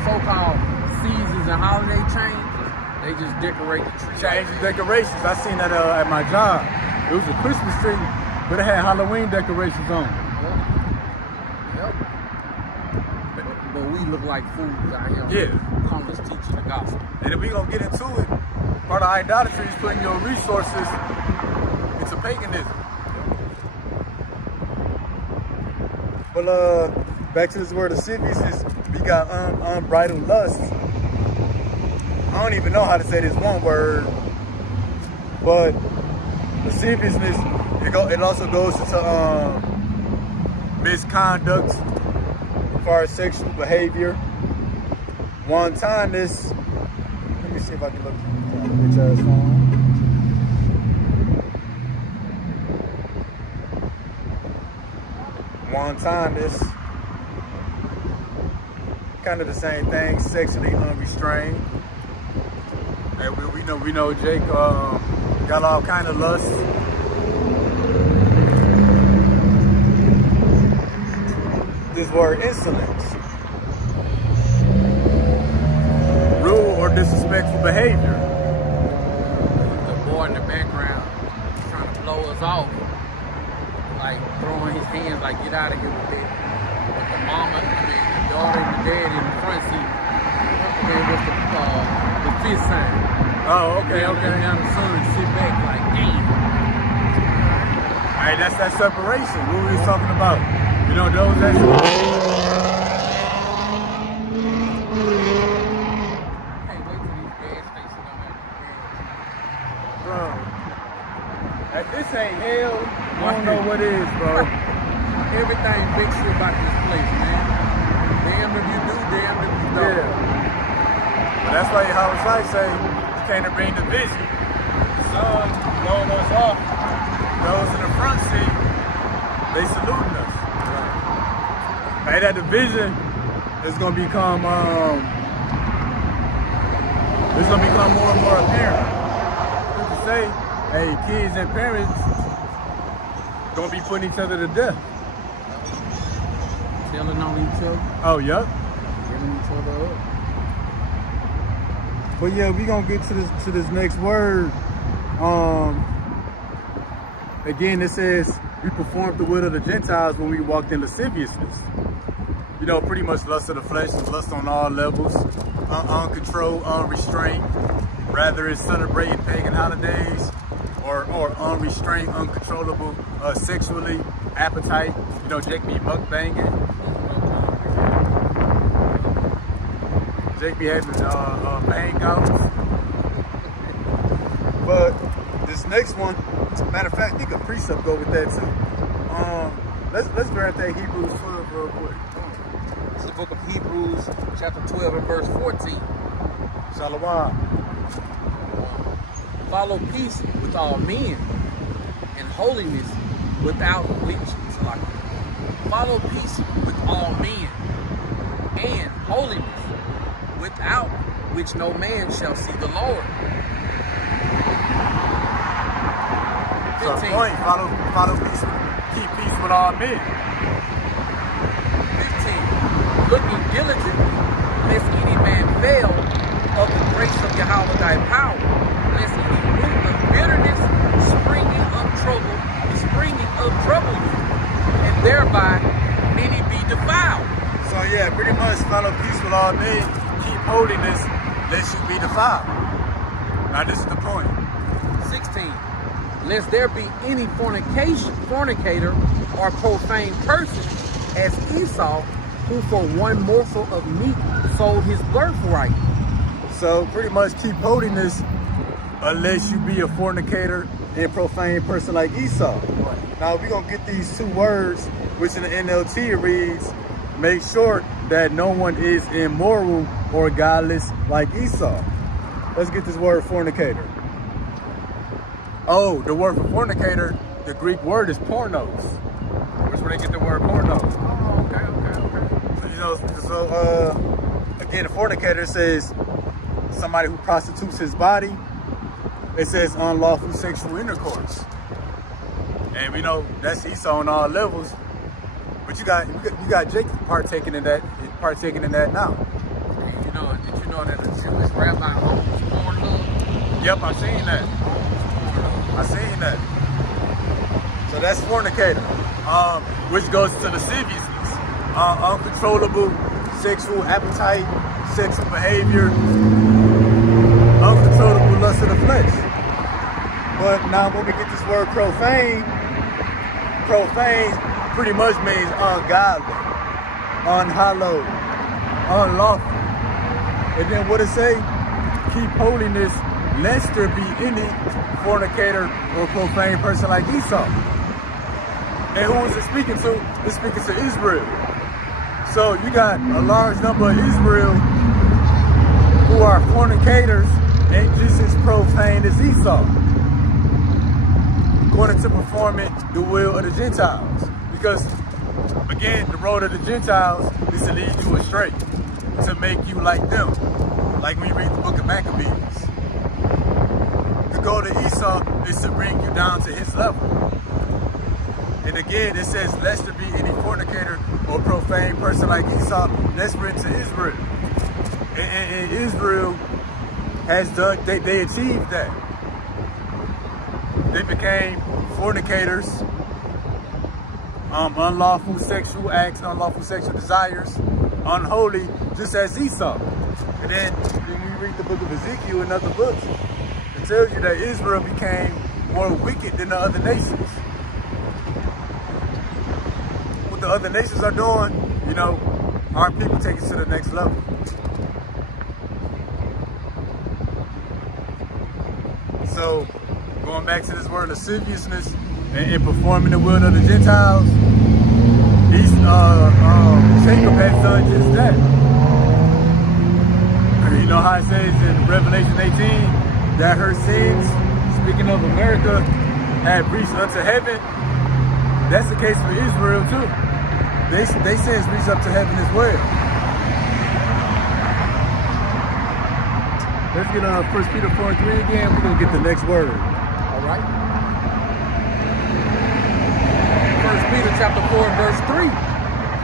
so-called seasons and holiday change, they just decorate the tree. Change the decorations. I seen that at my job. It was a Christmas tree, but it had Halloween decorations on it. Yep. But we look like fools out here. Yeah. Homeless teaching the gospel. And if we gonna get into it, part of idolatry is putting your resources into paganism. Well, back to this word lasciviousness, we got unbridled lust. I don't even know how to say this one word, but lasciviousness, it also goes into misconduct as far as sexual behavior. Wantonness. Let me see if I can look at your phone. Wantonness. kind of the same thing, sexually unrestrained. And we know Jake got all kind of lust. This word insolence, rude or disrespectful behavior. The boy in the background trying to blow us off, like throwing his hands like get out of here with that. But the mama, the daughter and the dad in the front seat, gave us the fist sign. Oh, okay, okay. Now the son sit back like, damn. Hey, that's that separation. What were we talking about? You know, those that. Can't wait till these gas stations don't have Bro, if this ain't hell, I don't know what is, bro. everything fixed about this place, man. Damn if you do, damn if you don't. Yeah. But that's why Howard Sykes say you can't bring the vision. The sun blowing us off. Those in the front seat, they saluting us. Hey, that division is gonna become it's gonna become more and more apparent. To say, hey, kids and parents gonna be putting each other to death. Telling on each other, Oh, yep. giving each other up. But yeah, we gonna get to this next word. Again, it says we performed the will of the Gentiles when we walked in lasciviousness. You know, pretty much lust of the flesh is lust on all levels, uncontrolled, unrestrained. Rather it's celebrating pagan holidays or unrestrained, uncontrollable sexually appetite. You know, Jake be mukbanging. Jake be having hangouts. But this next one, matter of fact, I think a precept go with that too. Let's grab that Hebrews 12 real quick. It's the book of Hebrews, chapter 12 and verse 14. Shalom. Follow peace with all men and holiness without which, follow peace with all men and holiness without which no man shall see the Lord. So 15. point, follow peace, keep peace with all men. 15. Looking diligently, lest any man fail of the grace of Yahweh thy power, lest any root of bitterness springing up trouble you, and thereby many be defiled. So yeah, pretty much follow peace with all men, keep holiness, lest you be defiled. Now this is the point. 16. Lest there be any fornicator or profane person as Esau, who for one morsel of meat sold his birthright. So pretty much keep holiness unless you be a fornicator and profane person like Esau. Now we're gonna get these two words, which in the NLT it reads, make sure that no one is immoral or godless like Esau. Let's get this word fornicator. Oh, the word for fornicator, the Greek word is pornos. Which where they get the word pornos. Oh, okay. So, you know, again, the fornicator says somebody who prostitutes his body. It says unlawful sexual intercourse. And we know that's Esau on all levels. But you got Jake partaking in that now. Did you know that the Jewish rabbi owns Pornhub? Yep, I seen that. So that's fornicator, which goes to lasciviousness, uncontrollable sexual appetite, sexual behavior, uncontrollable lust of the flesh. But now when we get this word profane pretty much means ungodly, unhallowed, unlawful. And then what it say? Keep holiness, lest there be any fornicator or profane person like Esau. And who is it speaking to? It's speaking to Israel. So you got a large number of Israel who are fornicators and just as profane as Esau, according to performing the will of the Gentiles. Because again, the road of the Gentiles is to lead you astray. to make you like them. Like when you read the book of Maccabees. The goal to Esau is to bring you down to his level. And again, it says, lest there be any fornicator or profane person like Esau, that's written to Israel. And Israel has done, they achieved that. They became fornicators, unlawful sexual acts, unlawful sexual desires, unholy, just as Esau. And then when you read the book of Ezekiel and other books, it tells you that Israel became more wicked than the other nations. What the other nations are doing, you know, our people take it to the next level. So, going back to this word lasciviousness and performing the will of the Gentiles, Jacob had done just that. You know how it says in Revelation 18 that her sins, speaking of America, had reached unto heaven. That's the case for Israel too. They sins reach up to heaven as well. Let's get 1 Peter 4:3 again. We're gonna get the next word. All right. 1 Peter chapter 4 and verse 3.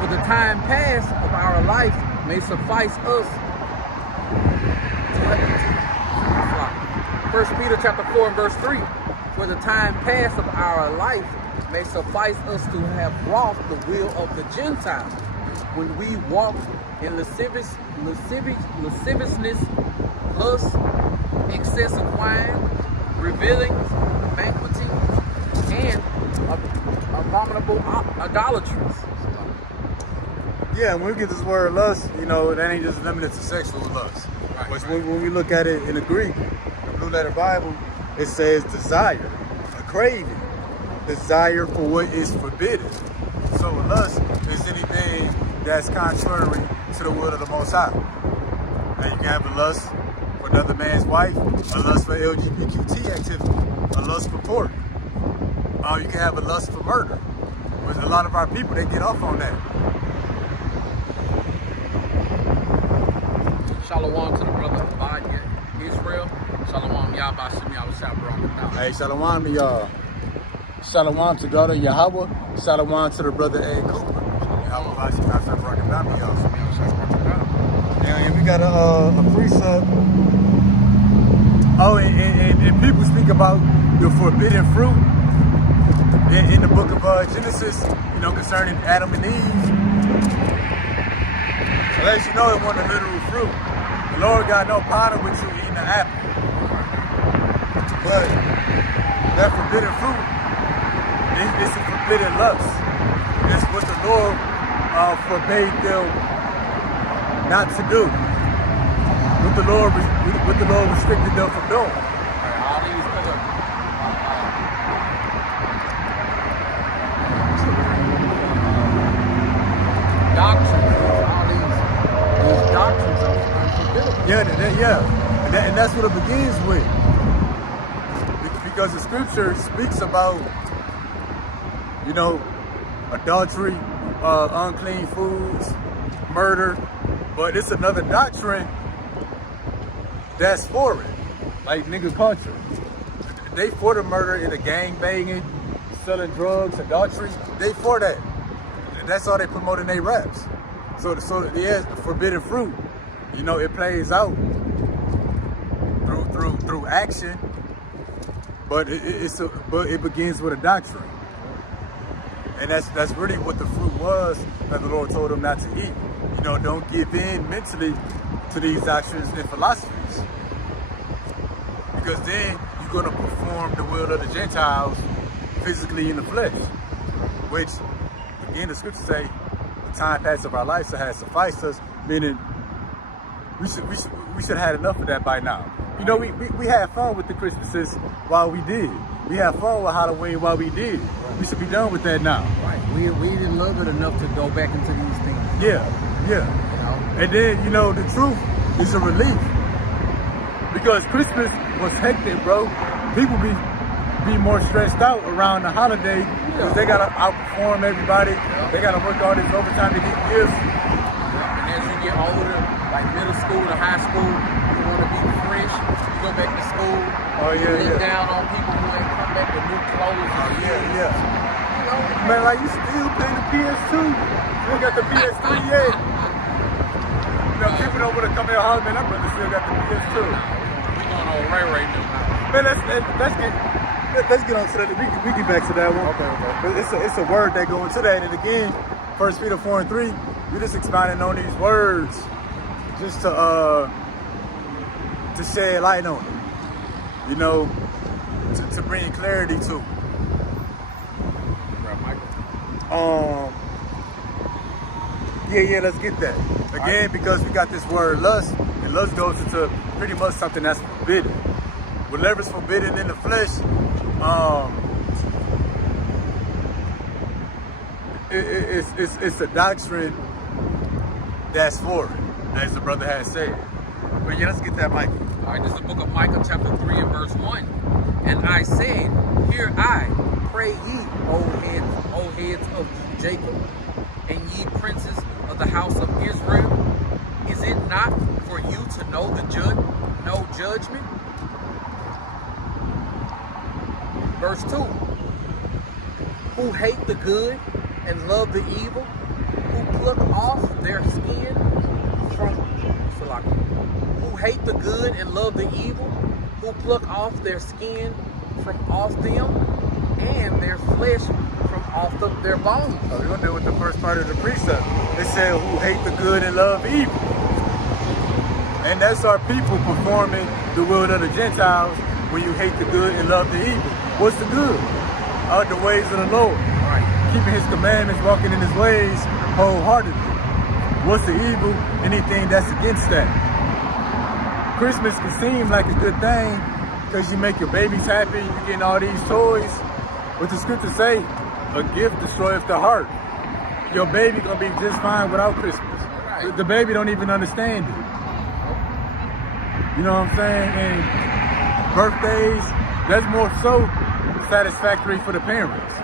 For the time past of our life may suffice us. 1 Peter chapter 4 and verse 3. For the time past of our life may suffice us to have wrought the will of the Gentiles, when we walk in lasciviousness, lust, excessive wine, reveling, banqueting, and abominable idolatries. Yeah, when we get this word lust, you know, that ain't just limited to sexual lust. Right, Which when we look at it in the Greek, the Blue Letter Bible, it says desire, a craving, desire for what is forbidden. So lust is anything that's contrary to the will of the Most High. Now you can have a lust for another man's wife, a lust for LGBTQ activity, a lust for pork. You can have a lust for murder. But a lot of our people, they get off on that. Shalom to the brother Abad Israel. Shalom Yahweh Shem Yahweh. Hey, shalom to y'all. Shalom to God of Yahweh. Shalom to the brother Ed Cooper. Yahweh Shem Yahweh, y'all. And we got a precept. Oh, and people speak about the forbidden fruit in the book of Genesis, you know, concerning Adam and Eve. Unless you know it wasn't a literal fruit. The Lord got no power with you eating an apple. But that forbidden fruit, it's a forbidden lust. It's what the Lord forbade them not to do. What the Lord restricted them from doing. All these other doctrines, all these doctrines are unforgivable. Yeah, and that's what it begins with. Because the scripture speaks about, you know, adultery, unclean foods, murder, but it's another doctrine that's for it. Like nigga culture. They for the murder and the gang banging, selling drugs, adultery, they for that. That's all they promote in their raps. So yeah, the forbidden fruit, you know, it plays out through action, but it begins with a doctrine. And that's really what the fruit was that the Lord told them not to eat. You know, don't give in mentally to these doctrines and philosophies. Because then you're going to perform the will of the Gentiles physically in the flesh. Which, again, the scriptures say, the time past of our life has sufficed us, meaning we should have had enough of that by now. You know, we had fun with the Christmases while we did. We had fun with Halloween while we did. We should be done with that now. Right. We didn't love it enough to go back into these things. Yeah. You know? And then, you know, the truth is a relief. Because Christmas was hectic, bro. People be more stressed out around the holiday because they gotta outperform everybody. They gotta work all this overtime to get gifts. And as you get older, like middle school to high school, you want to be fresh. You go back to school. Oh, you yeah, look yeah. down on people who ain't come back with new clothes. Oh, yeah. You know, Man, like you still play the PS2. Still got the PS3 yet. You know, people don't want to come here hard, man. That brother still got the PS2. we going on Ray now. Man, let's get on to that. We get back to that one. Okay. But it's a word that go into that. And again, 1 Peter 4:3, we just expounding on these words just to shed light on it. You know, to bring clarity to. Yeah, let's get that. Again, because we got this word lust, and lust goes into pretty much something that's forbidden. Whatever's forbidden in the flesh, it's a doctrine that's for it, as the brother has said. But yeah, let's get that, Mike. All right, this is the book of Micah, chapter 3 and verse 1. And I said, hear I, pray ye, O heads of Jacob, and ye princes of the house of Israel. Is it not for you to know no judgment? Verse 2. Who hate the good and love the evil, who pluck off their skin from who hate the good and love the evil, who pluck off their skin from off them, and their flesh from off their bones. So we're gonna deal with the first part of the precept. It said, who hate the good and love evil. And that's our people performing the will of the Gentiles when you hate the good and love the evil. What's the good? The ways of the Lord. Right. Keeping his commandments, walking in his ways wholeheartedly. What's the evil? Anything that's against that. Christmas can seem like a good thing because you make your babies happy, you're getting all these toys. But the scriptures say, a gift destroyeth the heart. Your baby gonna be just fine without Christmas. Right. The baby don't even understand it. You know what I'm saying? And birthdays, that's more so satisfactory for the parents.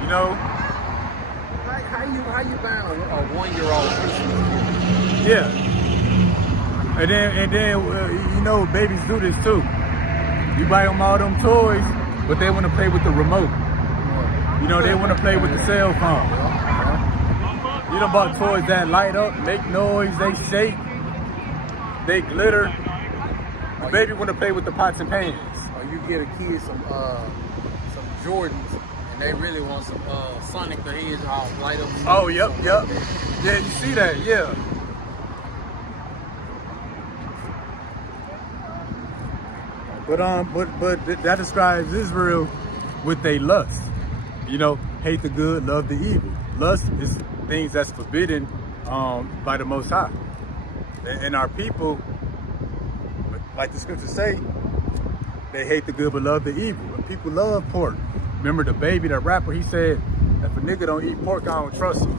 You know? How you buying a 1-year-old Christmas gift? Yeah. And then you know, babies do this too. You buy them all them toys, but they want to play with the remote. You know, they want to play with the cell phone. You done bought toys that light up, make noise, they shake, they glitter. The baby want to play with the pots and pans. Or you get a kid some Jordans, and they really want some Sonic the Hedgehog light up. Oh, yep. Yeah, you see that, yeah. But that describes Israel with their lust. You know, hate the good, love the evil. Lust is things that's forbidden by the Most High. And our people, like the scriptures say, they hate the good but love the evil. And people love pork. Remember the Baby, the rapper, he said, if a nigga don't eat pork, I don't trust him.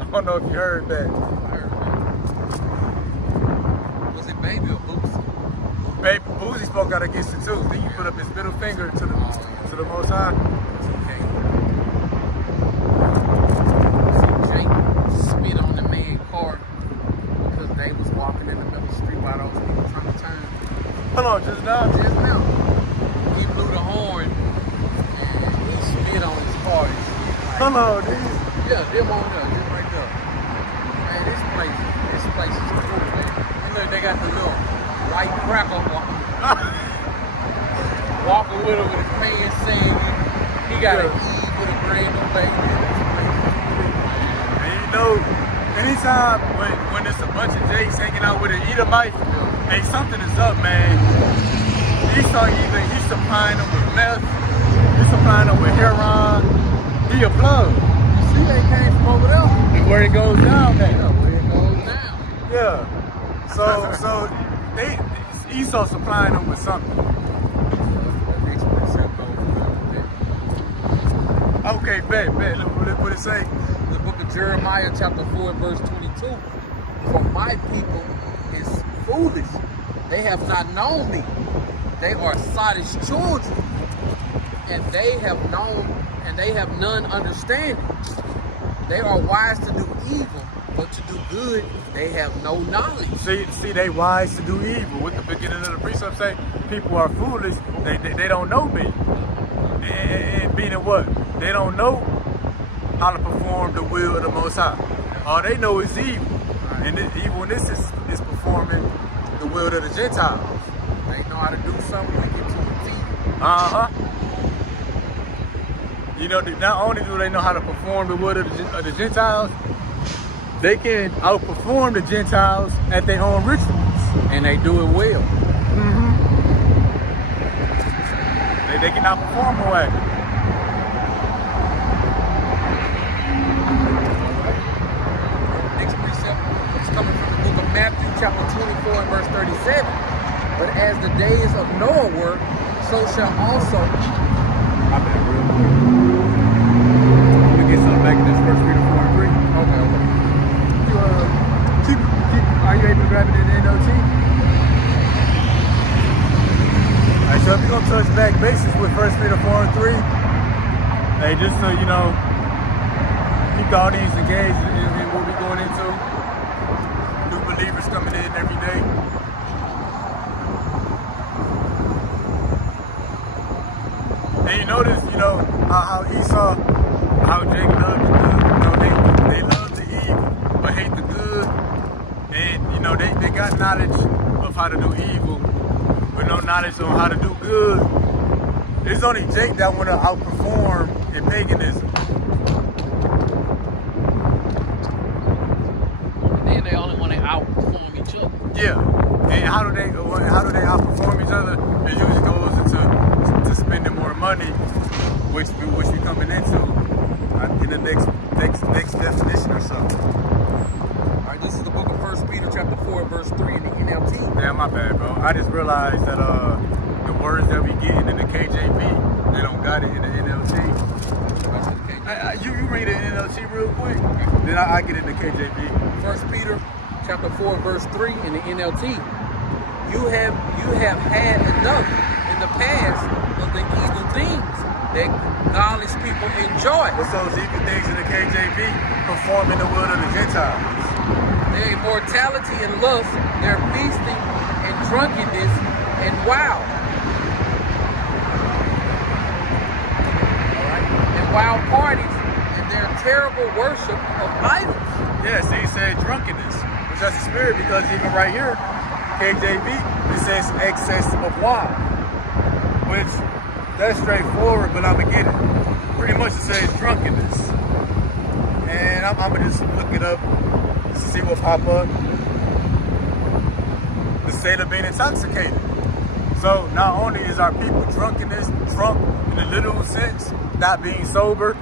I don't know if you heard that. I heard that. Was it Baby or Boosie? Baby, Boosie spoke out against it too. Then you put up his middle finger to the Most High. So Jake spit on the man's car because they was walking in the middle of the street while those people trying to turn. Hold on, just now. Just now, he blew the horn and he spit on his car. Hold on, dude. Yeah, them on there, just right there. Man, this place is cool, man. And look, they got the little white cracker walking with him with his pants saying he got an Eve with a brand new baby. And you know, anytime when there's a bunch of Jakes hanging out with an Edomite, hey, something is up, man. He's supplying them with meth, he's supplying them with heroin. He a plug. You see, they came from over there. Where it goes down, man. Yeah, where it goes down. Yeah. So Esau supplying them with something. Okay, bet. What it say? The book of Jeremiah, chapter 4, verse 22. For my people is foolish. They have not known me. They are sottish children. And they have none understanding. They are wise to do evil, but to do good, they have no knowledge. See, they wise to do evil. What the beginning of the precept say? People are foolish. They don't know me. And meaning what? They don't know how to perform the will of the Most High. All they know is evil. And evil in this is performing the will of the Gentiles. They know how to do something wicked to the T. You know, not only do they know how to perform the will of the Gentiles, they can outperform the Gentiles at their own rituals. And they do it well. They can outperform them at it. Next precept is coming from the book of Matthew, chapter 24 and verse 37. But as the days of Noah were, so shall also. I bet real quick. Let me get something back to this First Peter 4 and 3. Okay. Are you able to grab it in the NOT? Alright, so if you're gonna touch back bases with First Peter 4 and 3, hey, just so you know, keep the audience engaged in what we're going into. New believers coming in every day. And you notice, how Esau, how Jacob loved the good. They love the evil, but hate the good. And, they got knowledge of how to do evil, but no knowledge on how to do good. It's only Jake that want to outperform in paganism. And then they only want to outperform each other. Yeah. And how do they outperform each other? It usually goes into spending more money, which we coming into in the next definition or so. All right, this is the book of 1 Peter chapter 4 verse 3 in the NLT. Yeah, my bad, bro. I just realized that the words that we getting in the KJV, they don't got it in the NLT. You read it in NLT real quick, then I get it in the KJV. 1 Peter chapter 4 verse 3 in the NLT. You have had enough in the past of the evil things that godless people enjoy. What's those evil things in the KJV? Performing the will of the Gentiles. Their immortality and lust, their feasting and drunkenness and wild. And wild parties and their terrible worship of idols. Yes, he said drunkenness, which is a spirit, because even right here, KJV, it says excess of wine, which that's straightforward, but I'm gonna get it. Pretty much it says drunkenness. And I'm gonna just look it up to see what pop up. The state of being intoxicated. So not only is our people drunk in the literal sense, not being sober,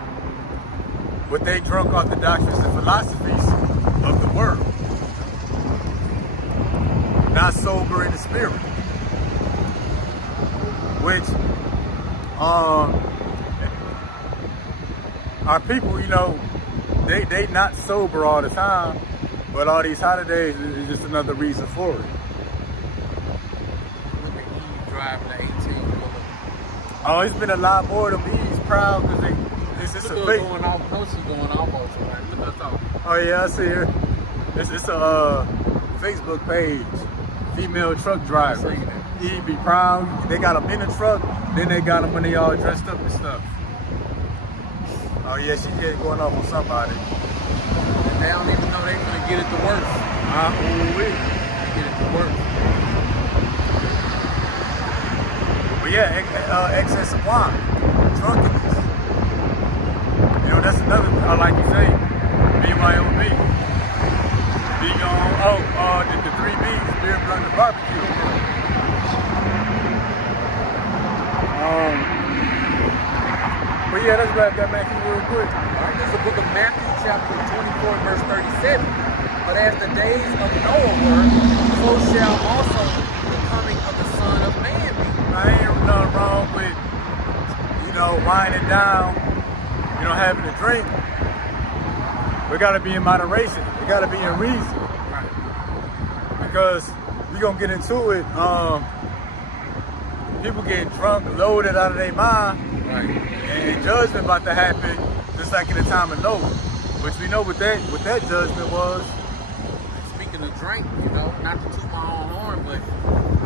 but they drunk off the doctrines and philosophies of the world. Not sober in the spirit. Which our people, they not sober all the time, but all these holidays is just another reason for it. Look at Eve driving the 18. Oh, it's been a lot more than Eve's proud because it's just a fake. Going off, she's going almost right. Look at that. Oh yeah, I see her. It's a Facebook page. Female truck driver. Eve be proud. They got them in the truck, then they got them when they all dressed up and stuff. Oh yeah, she going off on somebody. And they don't even know they're gonna get it the worst. Ooh-wee. Get it the worst. But yeah, excess of wine, drunkenness. That's another, like you say, BYOB. The 3 B's, beer, blunt, and barbecue. But yeah, let's wrap that Matthew real quick. All right, this is the book of Matthew, chapter 24, verse 37. But as the days of Noah were, so shall also the coming of the Son of Man be. I ain't nothing wrong with, winding down, having a drink. We gotta be in moderation. We gotta be in reason. Right. Because we're gonna get into it. People getting drunk, loaded out of their mind. Right. And judgment about to happen, just like in the time of Noah. Which we know what that judgment was. Speaking of drink, you know, not to toot my own horn, but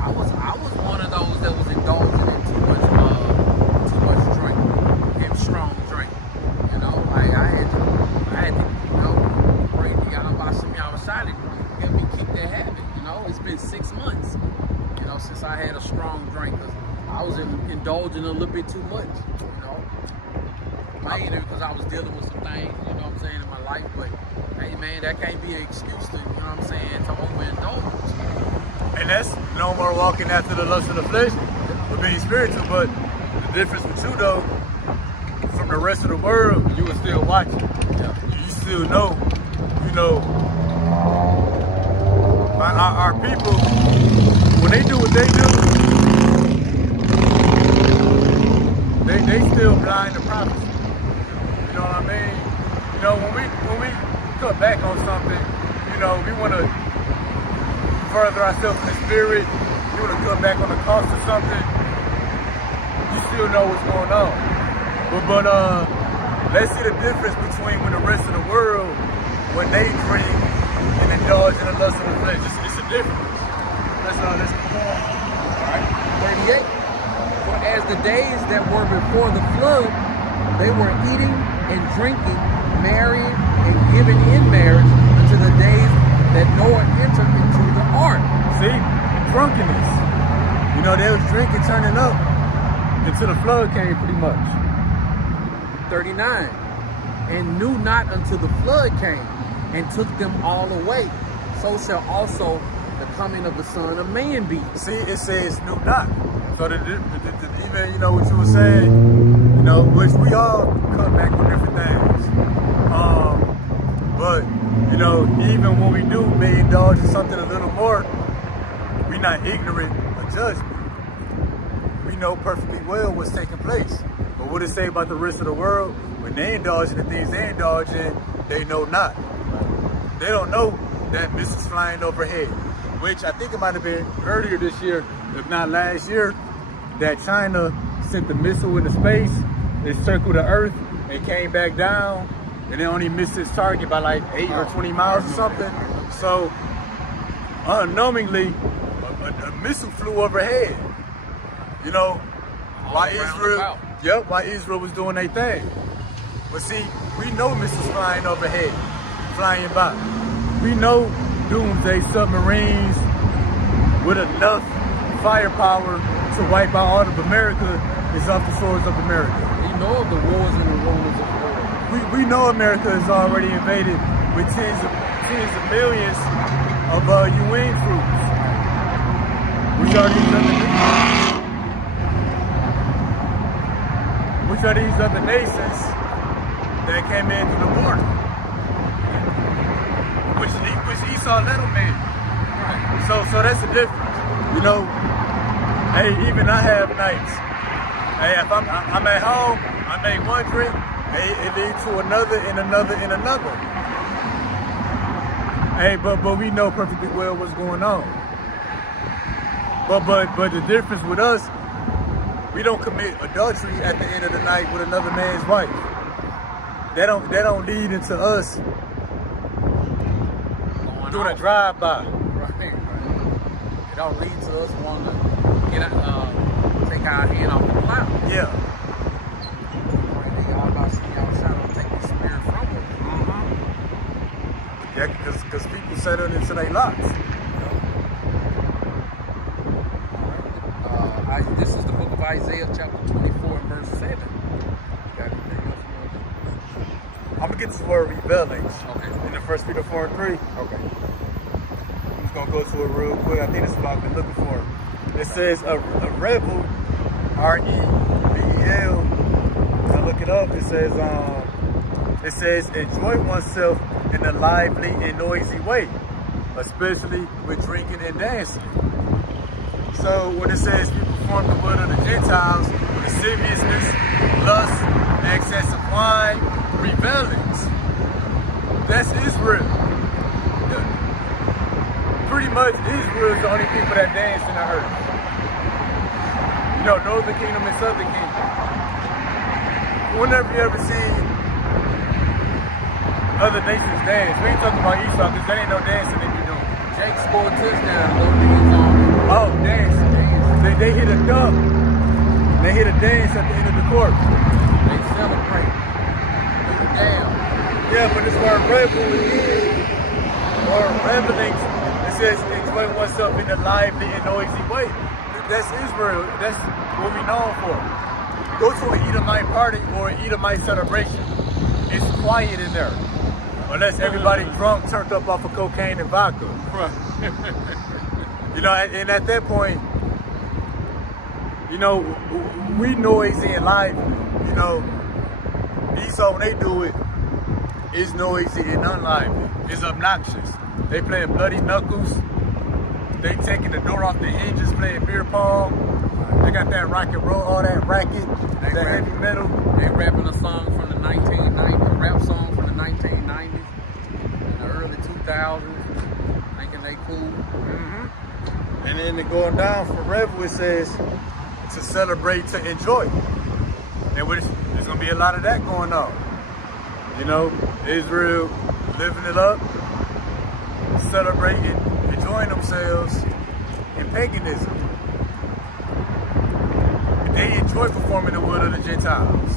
I was one of those that was indulging in too much drink, and strong drink. You know, like I had to, you know, pray to God about some y'all beside it, help me keep that habit. You know, it's been 6 months, you know, since I had a strong drink, 'cause I was indulging a little bit too much. You know, mainly because I was dealing with some things, you know what I'm saying, in my life, but. Hey man, that can't be an excuse to, you know what I'm saying, to overindulge. And that's no more walking after the lust of the flesh, but being spiritual. But the difference with you though, from the rest of the world, you were still watching. Yeah. You still know, you know, our people, when they do what they do, they still blind to prophecy. You know what I mean? You know, when we cut back on something, you know, we want to further ourselves in the spirit, you want to cut back on the cost of something, you still know what's going on. But let's see the difference between when the rest of the world, when they drink and indulge in the lust of the flesh. It's a difference. Let's move on. All right. 38. For as the days that were before the flood, they were eating and drinking, marrying and giving in marriage until the days that Noah entered into the ark. See, drunkenness. You know, they was drinking, turning up until the flood came, pretty much. 39. And knew not until the flood came and took them all away. So shall also the coming of the Son of Man be. See, it says knew not. So even, you know, what you were saying, you know, which we all cut back on different things. But, you know, even when we do may indulge in something a little more, we're not ignorant of judgment. We know perfectly well what's taking place. But what it say about the rest of the world? When they indulge in the things they indulge in, they know not. They don't know that missiles flying overhead, which I think it might have been earlier this year, if not last year, that China sent the missile into space, it circled the Earth, and came back down, and it only missed its target by like 8 or 20 miles or something. So, unknowingly, a missile flew overhead. You know, while Israel was doing their thing. But see, we know missiles flying overhead, flying by. We know doomsday submarines with enough firepower to wipe out all of America is off the shores of America. We know of the wars and the rumors of war. We know America is already invaded with tens of millions of UN troops. Which are these other nations that came in through the border? Which Esau let them in. Right. So that's the difference. You know, hey, even I have nights. Hey, if I'm at home, I make one drink, hey, it leads to another and another and another. Hey, but we know perfectly well what's going on. But the difference with us, we don't commit adultery at the end of the night with another man's wife. That don't lead into us doing a drive-by. Right. It don't lead to us wanting to take our hand off the plow. Yeah. Right, they all about seeing y'all trying to take the spirit from us. Yeah, because people settle into their lots. This is the book of Isaiah, chapter 24, and verse 7. Got anything else you want to do? I'm going to get to the word revelings. Okay. In the first Peter 4 and 3. Okay. I'm just going to go to it real quick. I think that's what I've been looking for. It says a revel, R-E-V-E-L. When I look it up, it says enjoy oneself in a lively and noisy way, especially with drinking and dancing. So when it says we perform the will of the Gentiles, lasciviousness, lust, excess of wine, revelings, that's Israel. Pretty much Israel is the only people that dance in the earth. You know, Northern Kingdom and Southern Kingdom. Whenever you ever see a other nations dance. We ain't talking about Esau because there ain't no dancing they be doing. Jake scored a touchdown. Those niggas on. Oh, dance. They hit a dunk. They hit a dance at the end of the court. They celebrate. Damn. Yeah, but it's where revel is, or reveling. It says enjoy oneself in a lively and noisy way. That's Israel. That's what we known for. Go to an Edomite party or an Edomite celebration. It's quiet in there. Unless everybody drunk, turned up off of cocaine and vodka. You know, and at that point, you know, we noisy and lively. You know, Esau, when they do it, it's noisy and unlively. It's obnoxious. They playing bloody knuckles. They taking the door off the hinges, playing beer pong. They got that rock and roll, all that racket, that heavy metal. They rapping a song from the 1990s, a rap song from the 1990s, and the early 2000s, thinking they cool. Mm-hmm. And then going down for revel, it says to celebrate, to enjoy. And there's gonna be a lot of that going on. You know, Israel living it up, celebrating, enjoying themselves in paganism. They enjoy performing the will of the Gentiles.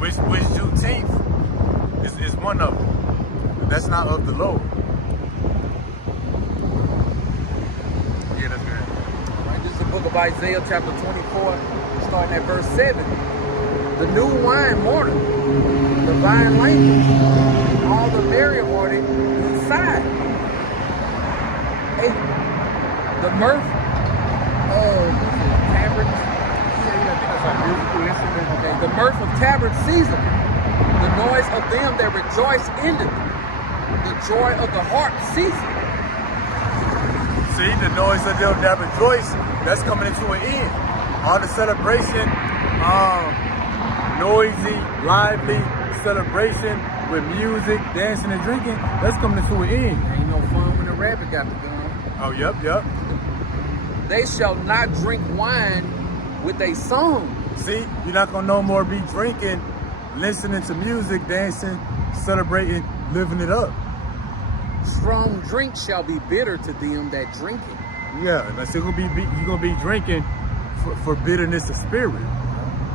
Which Juneteenth is one of them. But that's not of the Lord. Yeah, that's good. Right, this is the book of Isaiah, chapter 24, starting at verse 7. The new wine morning, the vine language, all the merry hearted inside. 8. The mirth of tabrets. Okay, the mirth of tabret season, the noise of them that rejoice ended, the joy of the harp season. See, the noise of them that rejoice, that's coming into an end. All the celebration, noisy, lively celebration with music, dancing and drinking, that's coming into an end. Ain't no fun when the rabbit got the gun. Oh, yep. They shall not drink wine with a song. See, you're not gonna no more be drinking, listening to music, dancing, celebrating, living it up. Strong drink shall be bitter to them that drink it. Yeah, that's you're gonna be drinking for bitterness of spirit,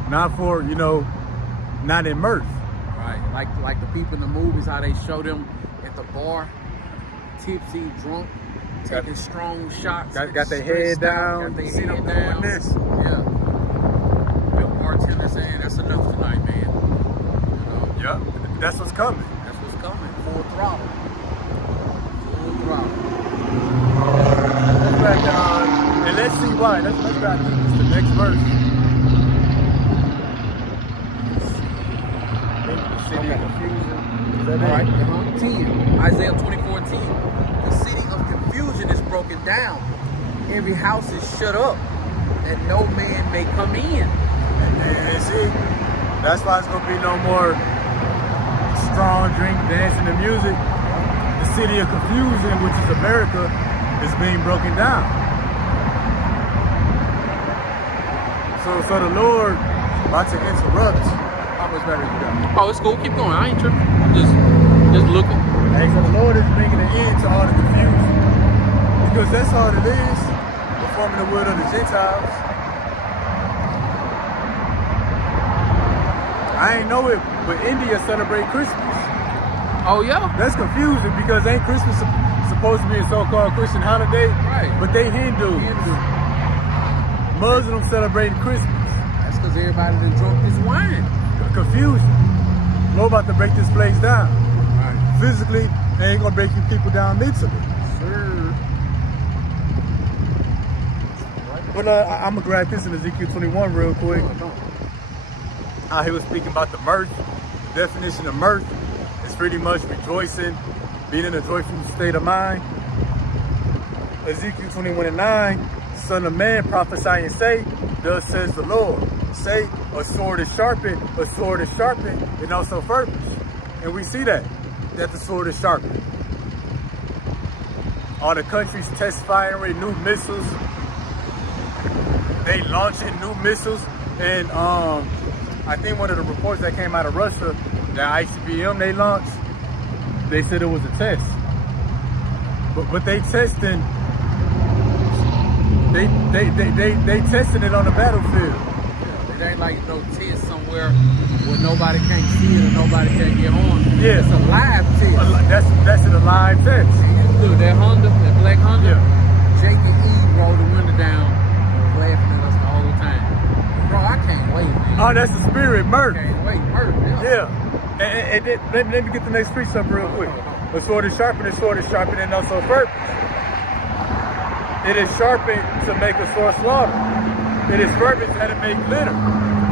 not for, you know, not in mirth. Right, like the people in the movies, how they show them at the bar, tipsy, drunk, taking strong shots. Got their head down. Got their See them head down. doing this. Yeah. The bartender saying that's enough tonight, man. You know, Yep, that's what's coming. that's what's coming. Full throttle. Full throttle. Let's back down and let's see why. Let's back to the next verse. City of confusion. Is that All right, it? 10. Isaiah 24:10. The city of confusion is broken down. Every house is shut up, and no man may come in. And see, that's why it's gonna be no more strong drink, dancing, and music. The city of confusion, which is America, is being broken down. So the Lord about to interrupt. How much better you got? Oh, it's cool. Keep going. I ain't tripping. I'm just looking. Hey, so the Lord is bringing an end to all the confusion. Because that's all it is, performing the will of the Gentiles. I ain't know it, but India celebrate Christmas. Oh yeah. That's confusing because ain't Christmas supposed to be a so-called Christian holiday? Right. But they Hindus. Muslims celebrating Christmas. That's because everybody that drunk this wine. Confusion. We're about to break this place down. Right. Physically, they ain't gonna break you people down mentally. Sure. But I'm gonna grab this in Ezekiel 21 real quick. How he was speaking about the mirth. The definition of mirth is pretty much rejoicing, being in a joyful state of mind. Ezekiel 21:9, Son of man, prophesy and say, thus says the Lord. Say, a sword is sharpened, and also furbished. And we see that the sword is sharpened. All the countries testifying with new missiles. They launching new missiles. And I I think one of the reports that came out of Russia, that ICBM they launched, they said it was a test. But they testing, they testing it on the battlefield. It ain't like no test somewhere where nobody can't see it or nobody can't get on. Yeah. It's a live test. That's a live test. Look, that Honda, that black Honda, Yeah. Jake and Eve rolled the window down, laughing at us the whole time. Bro, I can't wait, man. Oh, that's the spirit, Murph. Can't wait, Murph. Yeah. And let me get the next precept real quick. The sword is sharpened, and also purpose. It is sharpened to make a sword slaughter. It is purpose to make glitter.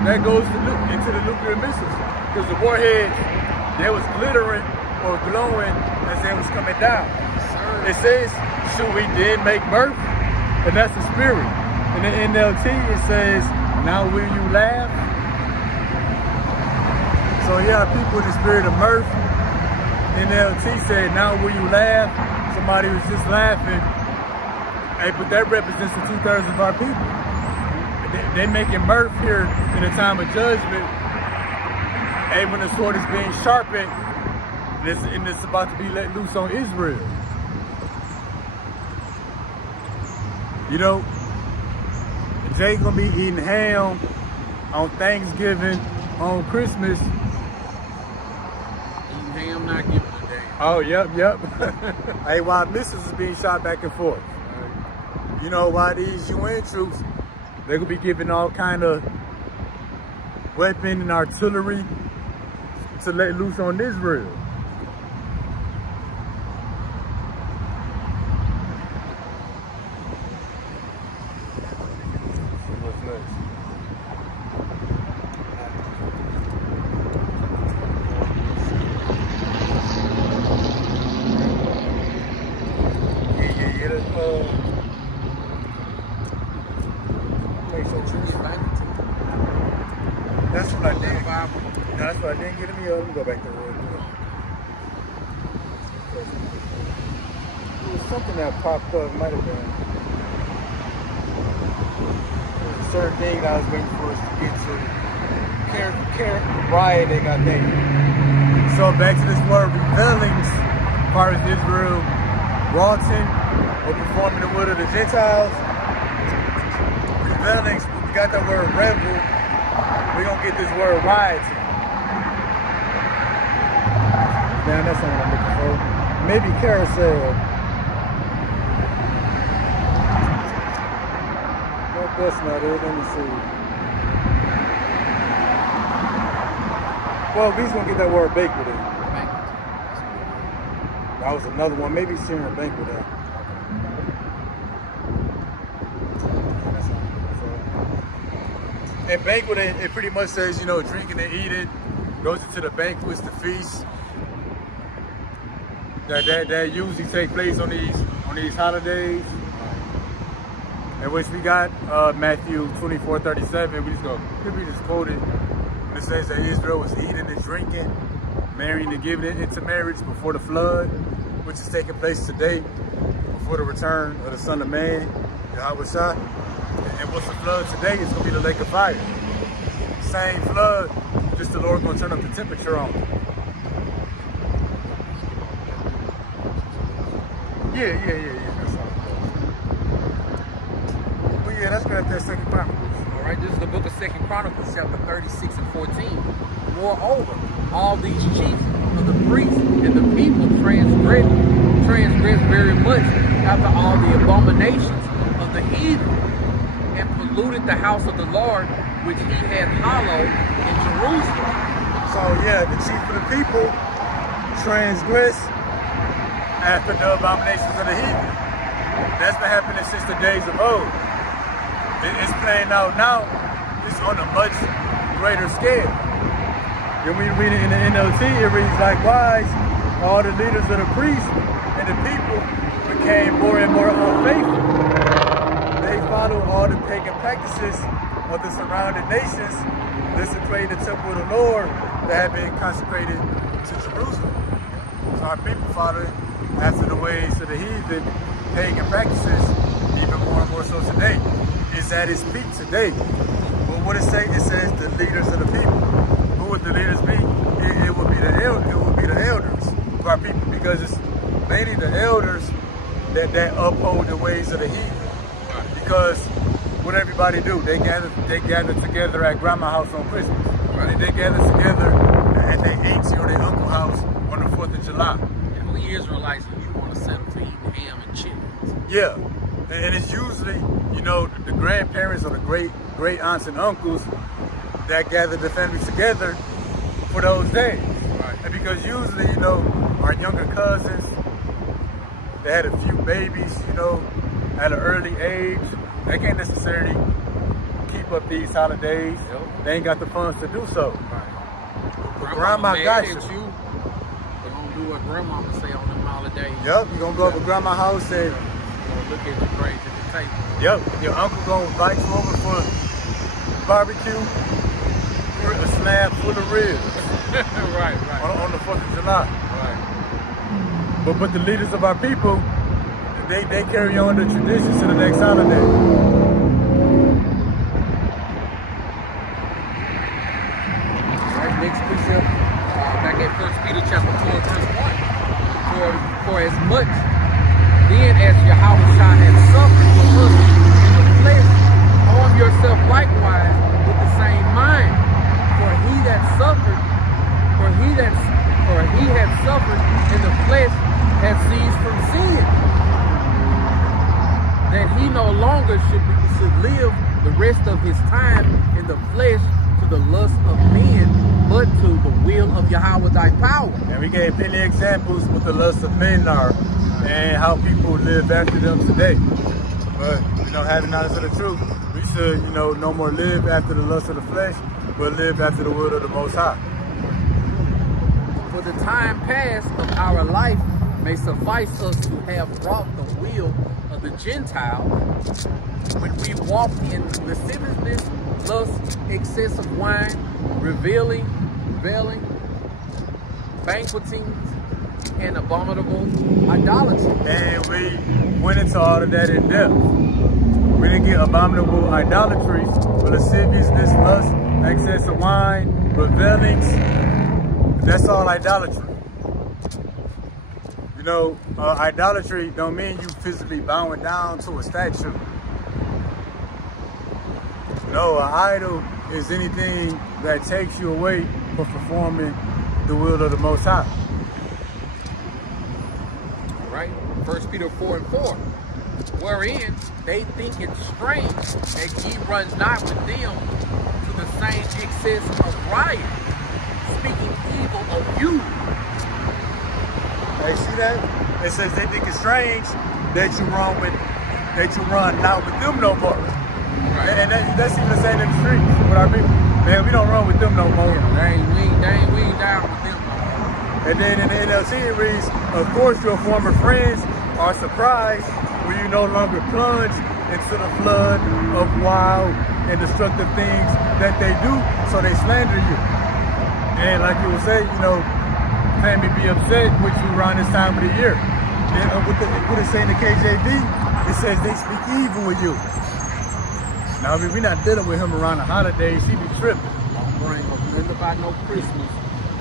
That goes into the nuclear missiles. Because the warheads, they was glittering or glowing as they was coming down. It says, should we then make Murph? And that's the spirit. In the NLT, it says, now will you laugh? So yeah, people in the spirit of Murph. NLT said, now will you laugh? Somebody was just laughing. Hey, but that represents the 2/3 of our people. They making Murph here in the time of judgment. Hey, when the sword is being sharpened, and it's about to be let loose on Israel. You know, Jay gonna be eating ham on Thanksgiving, on Christmas. Eating ham, not giving a damn. Oh, yep. Hey, while missiles is being shot back and forth. You know, why these UN troops, they're gonna be giving all kind of weapon and artillery to let loose on Israel. What's next? That's what I did. No, that's what I didn't get me up. Let me go back to the road. There was something that popped up. It might have been. There was a certain thing that I was waiting for us to get to. Karen, Riot, they got named. So back to this word revealings, as far as Israel, Rawton, or performing the will of the Gentiles. Revealings, we got that word revel. We're gonna get this word rioting. Damn, that's not what I'm looking for. Maybe carousel. Nope, that's not it. Let me see. Well, we's gonna get that word banquet in. That was another one. Maybe Syrian banquet in. And banquet, it pretty much says, you know, drinking and eating, goes into the banquets, the feasts that usually take place on these holidays. In which we got Matthew 24:37. We just quoted. It says that Israel was eating and drinking, marrying and giving it into marriage before the flood, which is taking place today, before the return of the Son of Man, Yahweh Shah. And what's the flood today? It's gonna be the lake of fire. Same flood, just the Lord gonna turn up the temperature on it. Yeah. That's all. Well, yeah, that's gonna have that Second Chronicles. All right, this is the book of 2 Chronicles, chapter 36 and 14. Moreover, all these chiefs of the priests and the people transgressed very much after all the abominations of the heathen, and polluted the house of the Lord, which he had hallowed in Jerusalem. So yeah, the chief of the people transgressed after the abominations of the heathen. That's been happening since the days of old. It's playing out now. It's on a much greater scale. When we read it in the NLT, it reads likewise, all the leaders of the priests and the people became more and more unfaithful. They followed all the pagan practices of the surrounding nations, desecrated the temple of the Lord that had been consecrated to Jerusalem. So our people followed after the ways of the heathen, pagan practices, even more and more so today. It's at its peak today. But what it say? It says the leaders of the people. Who would the leaders be? It would be the elders of our people, because it's mainly the elders that uphold the ways of the heathen. Because what everybody do, they gather together at grandma's house on Christmas. Right. They gather together at their auntie or their uncle house on the 4th of July. And we Israelites, you want to settle for eating ham and chitlins. Yeah, and it's usually, you know, the grandparents or the great aunts and uncles that gather the family together for those days. Right. And because usually, you know, our younger cousins, they had a few babies, you know, at an early age. They can't necessarily keep up these holidays. Yep. They ain't got the funds to do so. Right. Grandma got you. They're gonna do what grandma would say on them holidays. Yep, you're gonna go over to grandma's house and Gonna look at you crazy at the table. yep, your uncle gonna invite you over for barbecue, a slab full of ribs Right. on the 4th of July. Right. But the leaders of our people, they carry on the traditions to the next holiday. Right, next precept, back at 1 Peter chapter 4, verse 1. For as much then as Yahushua has suffered for us in the flesh, arm yourself likewise with the same mind. For he that suffered in the flesh has ceased from sin, that he no longer should live the rest of his time in the flesh to the lust of men, but to the will of Yahweh thy power. And we gave many examples what the lust of men are and how people live after them today. But, you know, having knowledge of the truth, we should, you know, no more live after the lust of the flesh, but live after the will of the Most High. For the time past of our life may suffice us to have wrought the will of the Gentiles, when we walked in lasciviousness, lust, excess of wine, reveling, banquetings, and abominable idolatry. And we went into all of that in depth. We didn't get abominable idolatries, but lasciviousness, lust, excess of wine, revelings. That's all idolatry. You know, idolatry don't mean you physically bowing down to a statue. No, an idol is anything that takes you away from performing the will of the Most High. Right? 1 Peter 4 and 4. Wherein they think it strange that ye run not with them to the same excess of riot, speaking evil of you. Hey, see that? It says they think it's strange that you run not with them no more. Right. And that's even the same in the streets with our people. Man, we don't run with them no more. We ain't down with them. And then in the NLT it reads, of course your former friends are surprised when you no longer plunge into the flood of wild and destructive things that they do, so they slander you. And like you would say, you know, family be upset with you around this time of the year. And what it say in the KJV, it says they speak evil with you. Now, I mean, we're not dealing with him around the holidays. He be tripping. Don't bring up nothing about no Christmas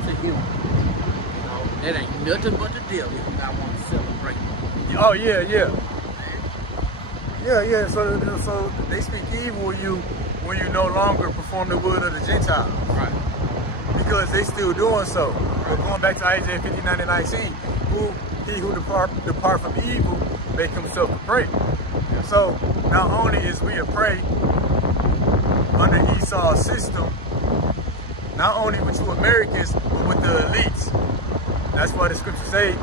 to him. You know, that ain't nothing but the devil if I want to celebrate. Oh, yeah. So they speak evil with you when you no longer perform the will of the Gentiles. Right. Because they still doing so. We're going back to Isaiah 59:19. He who depart from evil, make himself a prey. So not only is we a prey under Esau's system, not only with you Americans, but with the elites. That's why the scriptures say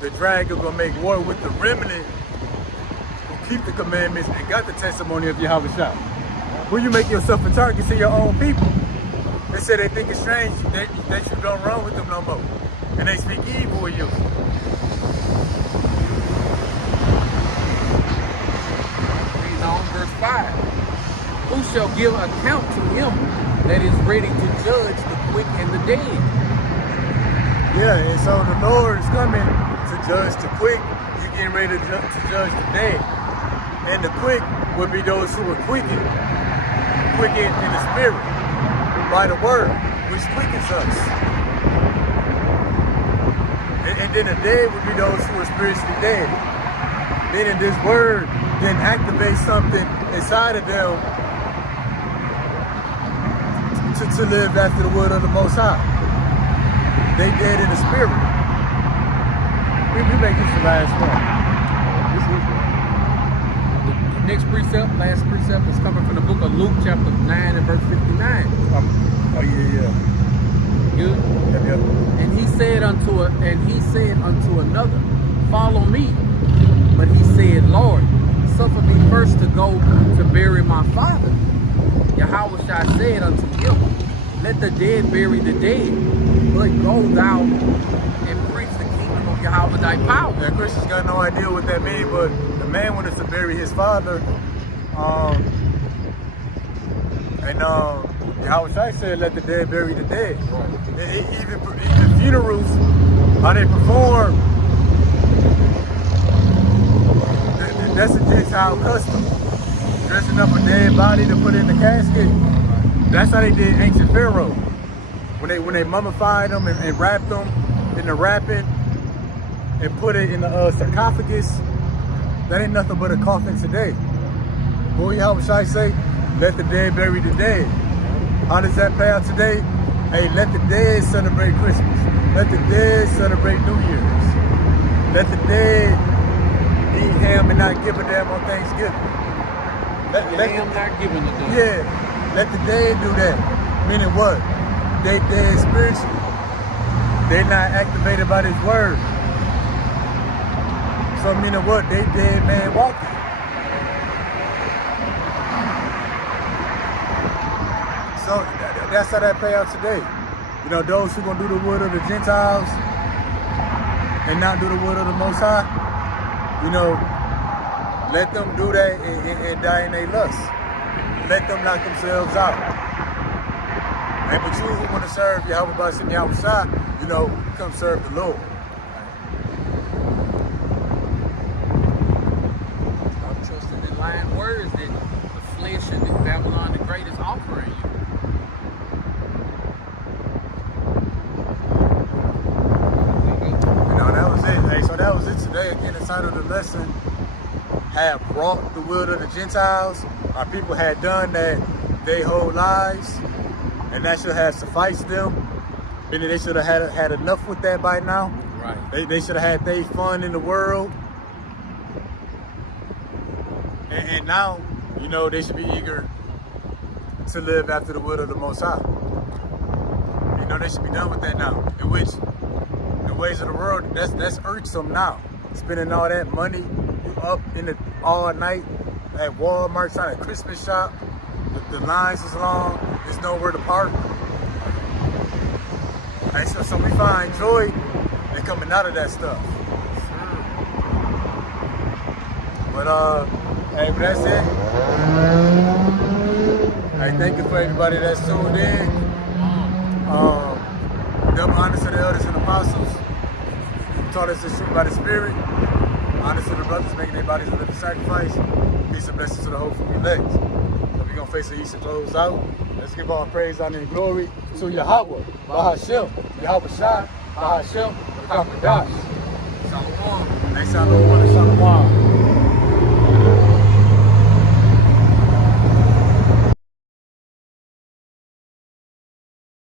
the dragon gonna make war with the remnant who keep the commandments and got the testimony of Yahushua. When you make yourself a target to your own people, they say they think it's strange that you don't run with them no more. And they speak evil of you. Reading on verse 5. Who shall give account to him that is ready to judge the quick and the dead? Yeah, and so the Lord is coming to judge the quick. You're getting ready to judge the dead. And the quick would be those who are quickened. quicken in the spirit by the word, which quickens us. And then the dead would be those who are spiritually dead. Meaning this word then activates something inside of them to live after the word of the Most High. They dead in the spirit. We make this the last one. The next precept, last precept, is coming from the book of Luke, chapter 9 and verse 59. Oh yeah. Good. Yep. And he said unto another, follow me. But he said, Lord, suffer me first to go to bury my father. Yahushua said unto him, let the dead bury the dead, but go thou and preach the kingdom of Yahweh thy power. Yeah, Christians got no idea what that means, but the man wanted to bury his father. Yahushua said, let the dead bury the dead. Right. Even funerals, how they perform, that's a Gentile custom. Dressing up a dead body to put in the casket. That's how they did ancient Pharaoh. When they mummified them and wrapped them in the wrapping and put it in the sarcophagus, that ain't nothing but a coffin today. Boy, Yahushua say, let the dead bury the dead. How does that play out today? Hey, let the dead celebrate Christmas. Let the dead celebrate New Year's. Let the dead eat ham and not give a damn on Thanksgiving. Let not giving a damn. Yeah, let the dead do that. Meaning what? They dead spiritually. They're not activated by this word. So meaning what? They dead man walking. So that's how that play out today. You know, those who gonna do the word of the Gentiles and not do the word of the Most High, you know, let them do that and die in their lust. Let them knock themselves out. And but you who want to serve Yahweh B'Shem Yahushua, you know, come serve the Lord. I'm trusting in lying words that the flesh and the Babylon the Great is offering you. You know, that was it. Hey, so that was it today. Again, the title of the lesson had brought the will of the Gentiles. Our people had done that their whole lives, and that should have sufficed them. Meaning they should have had enough with that by now. Right. They should have had their fun in the world. And now, you know, they should be eager to live after the will of the Most High. You know, they should be done with that now. In which the ways of the world, that's irksome now. Spending all that money, you up in all night at Walmart trying to Christmas shop. The lines is long. There's nowhere to park. And so we find joy in coming out of that stuff. But hey, but that's it. Hey, thank you for everybody that's tuned in. Double honors to the elders and apostles who taught us to shoot by the Spirit. Honors to the brothers making their bodies a living sacrifice. Peace and blessings to the hopeful elect. We're gonna face the East and close out. Let's give all praise, honor, and glory to Yahweh, Bahashem, Yahweh Shai, Bahashem, Rakam Kadash. Shalom. Next time, Lord, Shalom.